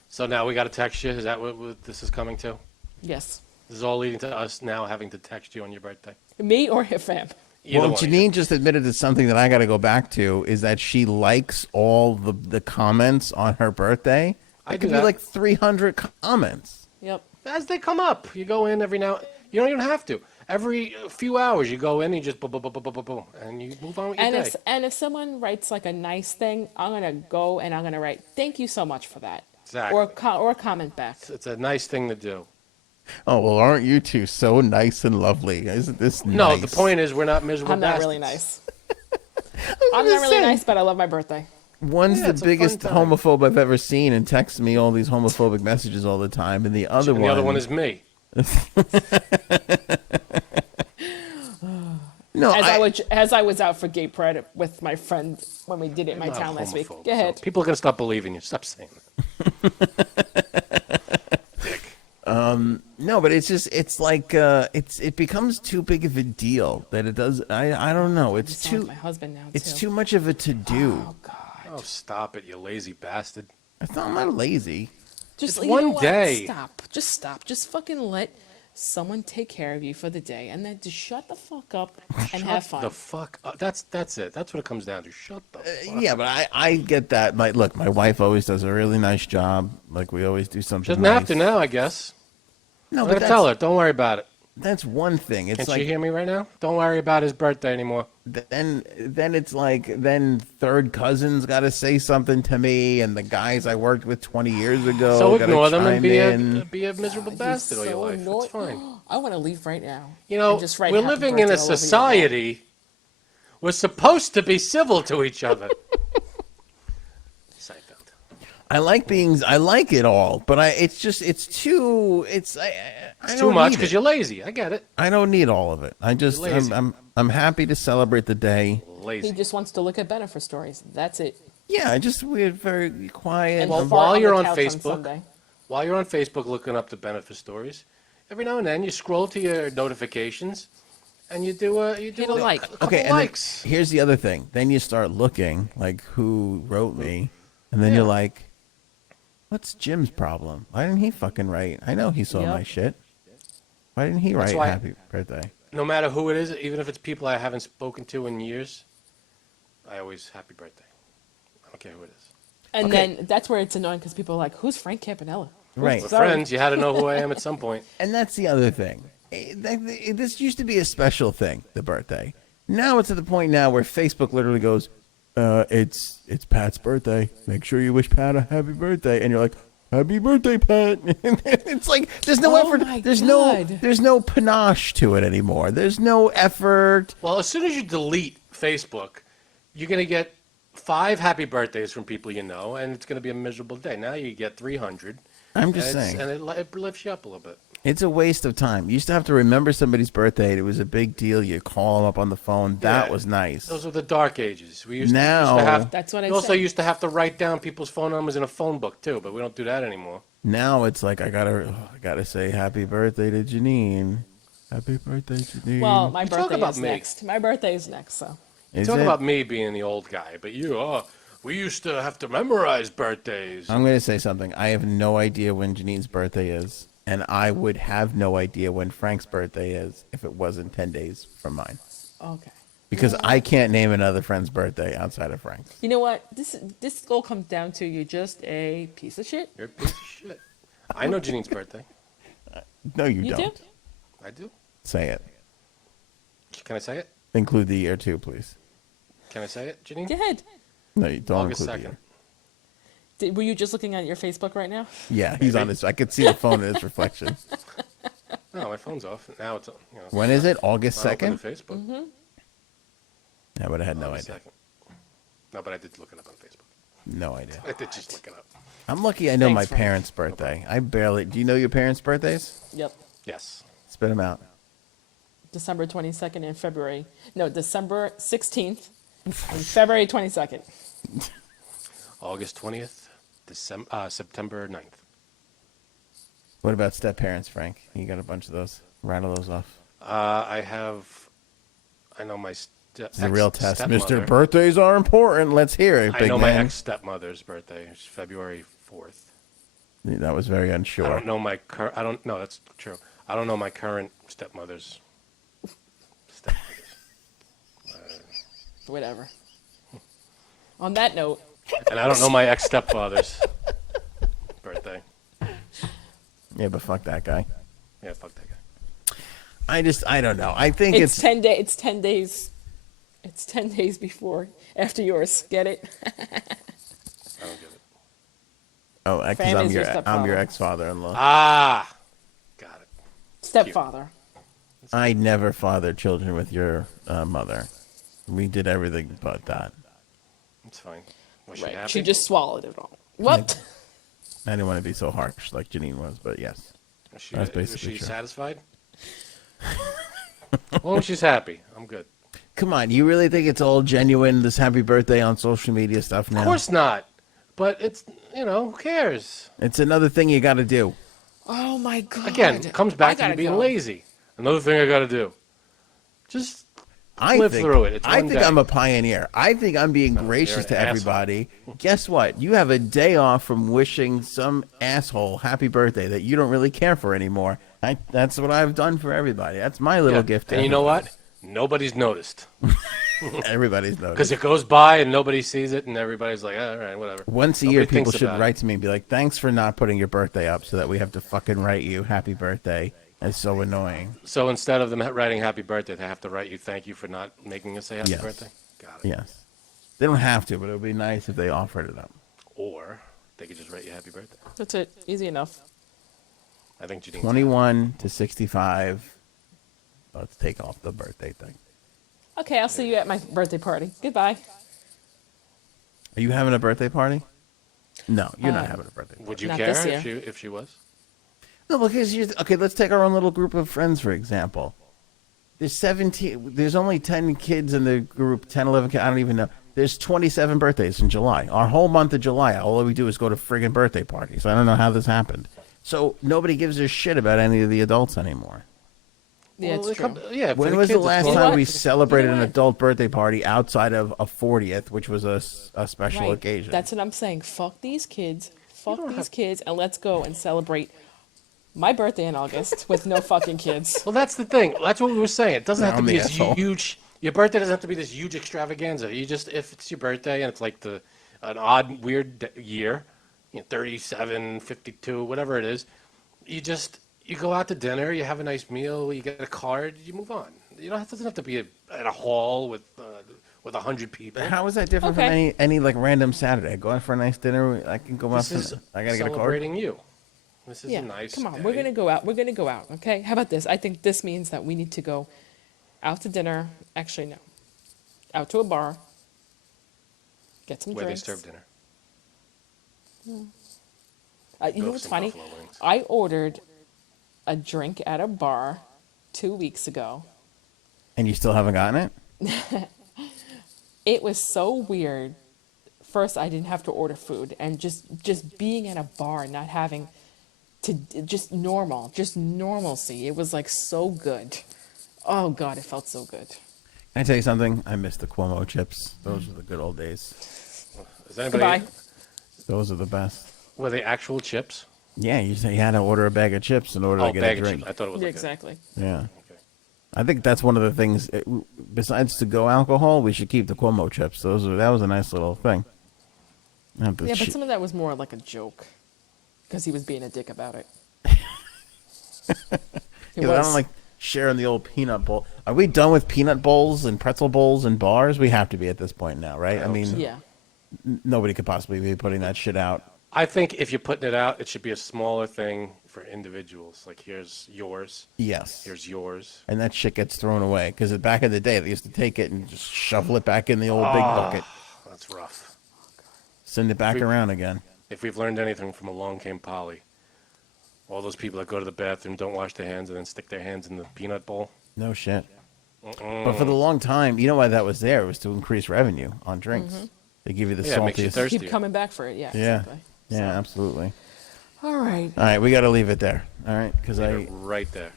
So now we got to text you. Is that what this is coming to? Yes, This is all leading to us now having to text you on your birthday. me or your fam. Either Well, one. Janine just admitted to something that I got to go back to is that she likes all the comments on her birthday. I It do could be that. like 300 comments. Yep. As they come up, you go in every now. You don't even have to. Every few hours, you go in and you just boom, boom, boom, boom, boom, boom, boom, and you move on with your And day. if someone writes like a nice thing, I'm gonna go and I'm gonna write, "Thank you so much for that," Exactly. or comment back. It's a nice thing to do. Oh, well, aren't you two so nice and lovely? Isn't this No, nice? the point is we're not miserable I'm not bastards. really nice. I'm not really nice, but I love my birthday. One's Yeah, the it's a fun biggest time. homophobe I've ever seen and texts me all these homophobic messages all the time. And the other And one... the other one is me. No, As I was out for gay pride with my friend when we did it in my I'm not town last week. homophobe, Go ahead. so people are going to stop believing you. Stop saying that. Dick. No, but it's like it becomes too big of a deal that it does. I don't know. It's Sounds like too my husband now it's too. too much of a to do. Oh God. Oh, stop it, you lazy bastard. I'm not lazy. Just It's you know one what? day. Stop. Just stop. Just fucking let someone take care of you for the day, and then just shut the fuck up and have fun. The fuck up. That's it. That's what it comes down to. Shut the fuck Yeah, up. but I get that. My wife always does a really nice job. Like, we always do something Doesn't nice. have to now, I guess. No, I'm but gonna tell her. Don't worry about it. that's one thing. It's Can't like she hear me right now? Don't worry about his birthday anymore. then it's like then third cousins got to say something to me, and the guys I worked with 20 years ago. So gotta ignore them and chime in. be a miserable bastard all your life. It's fine. I want to leave right now. You know, and just write we're happy living in birthday a all over your wall. society. We're supposed to be civil to each other. Seinfeld. I like it all, but it's too. I It's don't too much need because it. you're lazy. I get it. I don't need all of it. You're lazy. I'm happy to celebrate the day. He Lazy. just wants to look at Bennifer stories. That's it. Yeah, we're very quiet. And Well, fart while on you're the on couch Facebook, Sunday. While you're on Facebook looking up the benefit stories, every now and then you scroll to your notifications, and you do Hit a like. couple Okay, and then likes. here's the other thing. Then you start looking like who wrote me, and then Yeah. you're like, "What's Jim's problem? Why didn't he fucking write? I know he saw Yep. my shit. Why didn't he write why- happy birthday?" No matter who it is, even if it's people I haven't spoken to in years, I always happy birthday. I don't care who it is. And Okay. then that's where it's annoying because people are like, "Who's Frank Campanella?" Right. We're Sorry. friends. You had to know who I am at some point. And that's the other thing. This used to be a special thing, the birthday. Now it's at the point now where Facebook literally goes, it's Pat's birthday. Make sure you wish Pat a happy birthday. And you're like, happy birthday, Pat. It's like there's no Oh effort. my There's God. no panache to it anymore. There's no effort. Well, as soon as you delete Facebook, you're going to get 5 happy birthdays from people you know, and it's going to be a miserable day. Now you get 300. I'm just and it's- saying. And it lifts you up a little bit. It's a waste of time. You used to have to remember somebody's birthday. It was a big deal. You call them up on the phone. That Yeah. was nice. Those were the dark ages. We used Now- to have. That's what I We also said. used to have to write down people's phone numbers in a phone book too, but we don't do that anymore. Now it's like I gotta say happy birthday to Janine. Happy birthday, Janine. Well, my You talk birthday about is me. next. My birthday is next, so. Is Talk it? about me being the old guy, but we used to have to memorize birthdays. I'm gonna say something. I have no idea when Janine's birthday is, and I would have no idea when Frank's birthday is if it wasn't 10 days from mine. Okay. Because I can't name another friend's birthday outside of Frank's. You know what? This all comes down to you're just a piece of shit. You're a piece of shit. I know Janine's birthday. No, you You don't. do? I do. Say it. Can I say it? Include the year too, please. Can I say it, Janine? Go ahead. No, you don't August include 2nd. the year. Were you just looking at your Facebook right now? Yeah, he's on his. I could see the phone in his reflection. No, my phone's off. Now it's When is it? August I opened 2nd? Facebook. Mm-hmm. I would have had no August idea. 2nd. No, but I did look it up on Facebook. No idea. I did just look it up. I'm lucky I know Thanks, my Frank. parents' birthday. I barely. Do you know your parents' birthdays? Yep. Yes. Spit them out. December 22nd and February. No, December 16th and February 22nd. August 20th, September 9th. What about step parents, Frank? You got a bunch of those. Rattle those off. I know my This is a real test. stepmother. Mr. Birthdays are important. Let's hear it, I big know my man. ex-stepmother's birthday. It's February 4th. That was very I unsure. don't know my I don't know. That's true. I don't know my current stepmother's. Whatever. On that note, And I don't know my ex-stepfather's birthday. Yeah, but fuck that guy. Yeah, fuck that guy. I don't know. I think it's it's 10 days. It's 10 days. It's 10 days after yours. Get it? I don't get it. oh, because Family's your I'm stepfather. your ex-father-in-law. Ah, got it. Stepfather. I never fathered children with your mother. We did everything but that. It's fine. Was she Right. happy? She just swallowed it all. What? I didn't want to be so harsh like Janine was, but yes. Was she, That's was basically she true. satisfied? Well, she's happy. I'm good. Come on, you really think it's all genuine, this happy birthday on social media stuff now? Of course not. But it's, who cares? It's another thing you got to do. Oh my God. Again, it comes I back to you gotta being go. lazy. Another thing I got to do. Just Live through it. It's I one think day. I'm a pioneer. I think I'm being gracious you're to an everybody. Guess what? You have a day off from wishing some asshole happy birthday that you don't really care for anymore. That's what I've done for everybody. That's my little gift to And you know everybody. what? Nobody's noticed. Everybody's Because noticed. it goes by and nobody sees it, and everybody's like, all right, whatever. Once a Nobody year, people thinks should about it. write to me and be like, thanks for not putting your birthday up so that we have to fucking write you happy birthday. It's so annoying. So instead of them writing happy birthday, they have to write you thank you for not making us say happy Yes. birthday? Got it. Yes. They don't have to, but it would be nice if they offered it up. Or they could just write you happy birthday. That's it. Easy enough. I think Janine's 21 to 65. Let's take off the birthday thing. Okay, I'll see you at my birthday party. Goodbye. Are you having a birthday party? No, you're not having a birthday party. Would you Not care this if she was? No, because okay, let's take our own little group of friends, for example. There's 17, there's only 10 kids in the group, 10, 11 kids, I don't even know. There's 27 birthdays in July. Our whole month of July, all we do is go to friggin' birthday parties. I don't know how this happened. So nobody gives a shit about any of the adults anymore. Yeah, Well, it's true. yeah. for When the was the kids, it's last fun. time what? we celebrated You know an what? adult birthday party outside of a 40th, which was a special Right. occasion? That's what I'm saying. Fuck these kids. Fuck these kids, and let's go and celebrate my birthday in August with no fucking kids. Well, that's the thing. That's what we were saying. It doesn't have to I'm be the this asshole. huge. Your birthday doesn't have to be this huge extravaganza. You just, if it's your birthday and it's like an odd, weird year, 37, 52, whatever it is, you go out to dinner, you have a nice meal, you get a card, you move on. You don't. It doesn't have to be at a hall with 100 people. How is that different Okay. from any like random Saturday? I go out for a nice dinner. I can go out This is for. I gotta get a card. celebrating you. This is Yeah, a nice. come on. day. We're gonna go out. We're gonna go out. Okay. How about this? I think this means that we need to go out to dinner. Actually, no. Out to a bar. Get some Where they drinks. serve dinner. You Go know what's some funny? buffalo wings. I ordered a drink at a bar 2 weeks ago. And you still haven't gotten it? It was so weird. First, I didn't have to order food, and just being at a bar, not having to just normalcy. It was like so good. Oh God, it felt so good. Can I tell you something? I miss the Cuomo chips. Those were the good old days. Is anybody? Goodbye. Those are the best. Were they actual chips? Yeah, you had to order a bag of chips in order Oh, to get bag a of drink. chips. I thought it was Yeah, like exactly. Yeah. Okay. I think that's one of the things. Besides to go alcohol, we should keep the Cuomo chips. That was a nice little thing. Yeah, but some of that was more like a joke, because he was being a dick about it. He Yeah, but I was. don't like sharing the old peanut bowl. Are we done with peanut bowls and pretzel bowls and bars? We have to be at this point now, right? I hope mean, so. Yeah. nobody could possibly be putting that shit out. I think if you're putting it out, it should be a smaller thing for individuals. Like, here's yours, Yes. here's yours. And that shit gets thrown away. Because back in the day, they used to take it and just shovel it back in the old big bucket. That's rough. Send it back around again. If we've learned anything from Along Came Polly, all those people that go to the bathroom, don't wash their hands, and then stick their hands in the peanut bowl. No shit. But for the long time, you know why that was there? It was to increase revenue on drinks. They give you the Yeah, it makes you saltiest. thirsty. Keep coming back for it. Yeah. Yeah. Exactly. Yeah, absolutely. All right. All right, we got to leave it there. All right, because Leave it right there.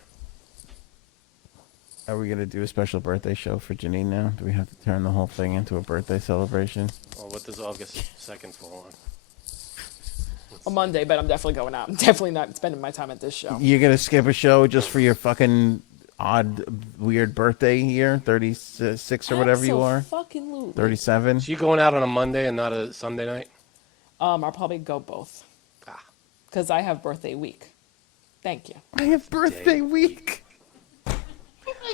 are we gonna do a special birthday show for Janine now? Do we have to turn the whole thing into a birthday celebration? Well, what does August 2nd fall on? A Monday, but I'm definitely going out. I'm definitely not spending my time at this show. You're gonna skip a show just for your fucking odd, weird birthday year, 36 or whatever you are, Fucking 37. So you going out on a Monday and not a Sunday night? I'll probably go both. Ah. Because I have birthday week. Thank you. I have birthday week.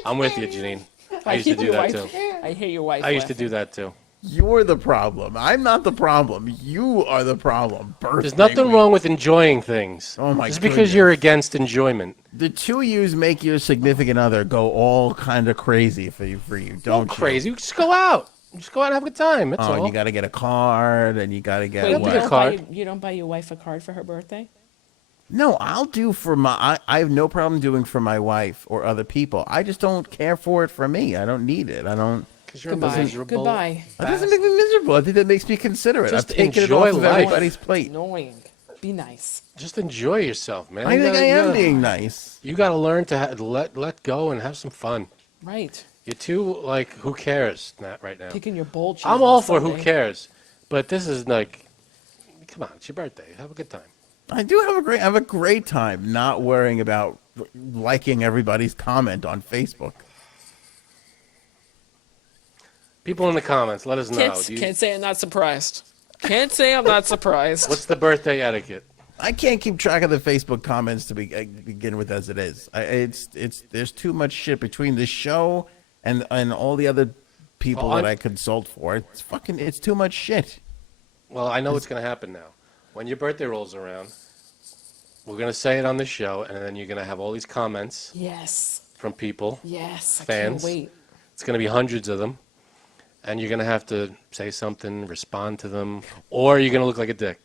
I'm with you, Janine. I used to do that too. I hear your wife. I used to laughing. do that too. You're the problem. I'm not the problem. You are the problem. Birthday There's nothing week. wong with enjoying things. Oh, my Just because goodness. you're against enjoyment. The two of yous make your significant other go all kind of crazy for you. Don't Don't you? crazy. Just go out. Just go out and have a good time. That's Oh, and all. you got to get a card, and you got to get Wait, Don't what? get a card. you don't buy your wife a card for her birthday? No, I'll do for my. I have no problem doing for my wife or other people. I just don't care for it for me. I don't need it. I don't. Because you're Goodbye. miserable. Goodbye. That doesn't make me miserable. I think that makes me considerate. Just I've taken it enjoy off of life. everybody's plate. Annoying. Be nice. Just enjoy yourself, man. I You think gotta- I you am gotta- being nice. You got to learn to let go and have some fun. Right. You're too like, who cares right now? Picking your bowl. I'm all for who cares, but this is like, come on, it's your birthday. Have a good time. I do have a great time not worrying about liking everybody's comment on Facebook. People in the comments, let us know. Can't say I'm not surprised. Can't say I'm not surprised. What's the birthday etiquette? I can't keep track of the Facebook comments to begin with as it is. There's too much shit between this show and all the other people that I consult for. It's too much shit. Well, I know what's going to happen now. When your birthday rolls around, we're going to say it on the show, and then you're going to have all these comments Yes. from people, Yes. fans. I can't wait. It's going to be hundreds of them, and you're going to have to say something, respond to them, or you're going to look like a dick.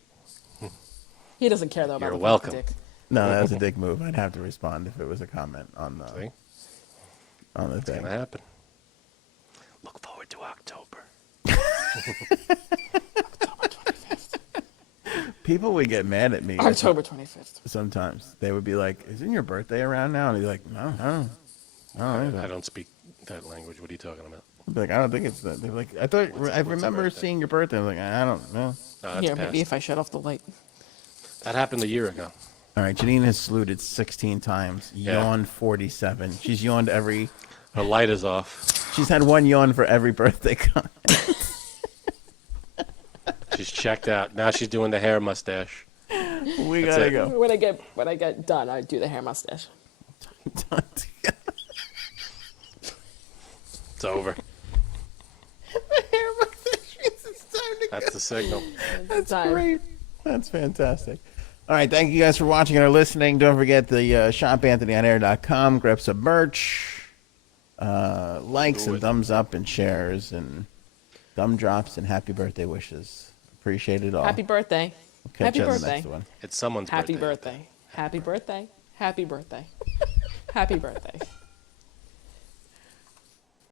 He doesn't care though about You're the welcome. dick. No, that was a dick move. I'd have to respond if it was a comment on the See? It's thing. going to happen. Look forward to October. People would get mad at me. October 25th. Sometimes they would be like, "Isn't your birthday around now?" And I'd be like, "No, I don't." I don't speak that language. What are you talking about? I'd be like, "I don't think it's that." They're like, "I thought I remember birthday? seeing your birthday." I'm like, "I don't know." No, that's Here, past. maybe if I shut off the light. That happened a year ago. All right, Janine has saluted 16 times. Yeah. Yawned 47. She's yawned every. Her light is off. She's had one yawn for every birthday comment. She's checked out. Now she's doing the hair mustache. We That's gotta it. go. When I get done, I do the hair mustache. It's over. That's the signal. That's Great. That's fantastic. All right, thank you guys for watching or listening. Don't forget the shopanthonyonair.com. Grab some merch, likes and thumbs up and shares and thumb drops and happy birthday wishes. Appreciate it all. Happy birthday. We'll catch Happy you on the birthday. next one. It's someone's Happy birthday. birthday. Happy birthday. Happy birthday. Happy birthday.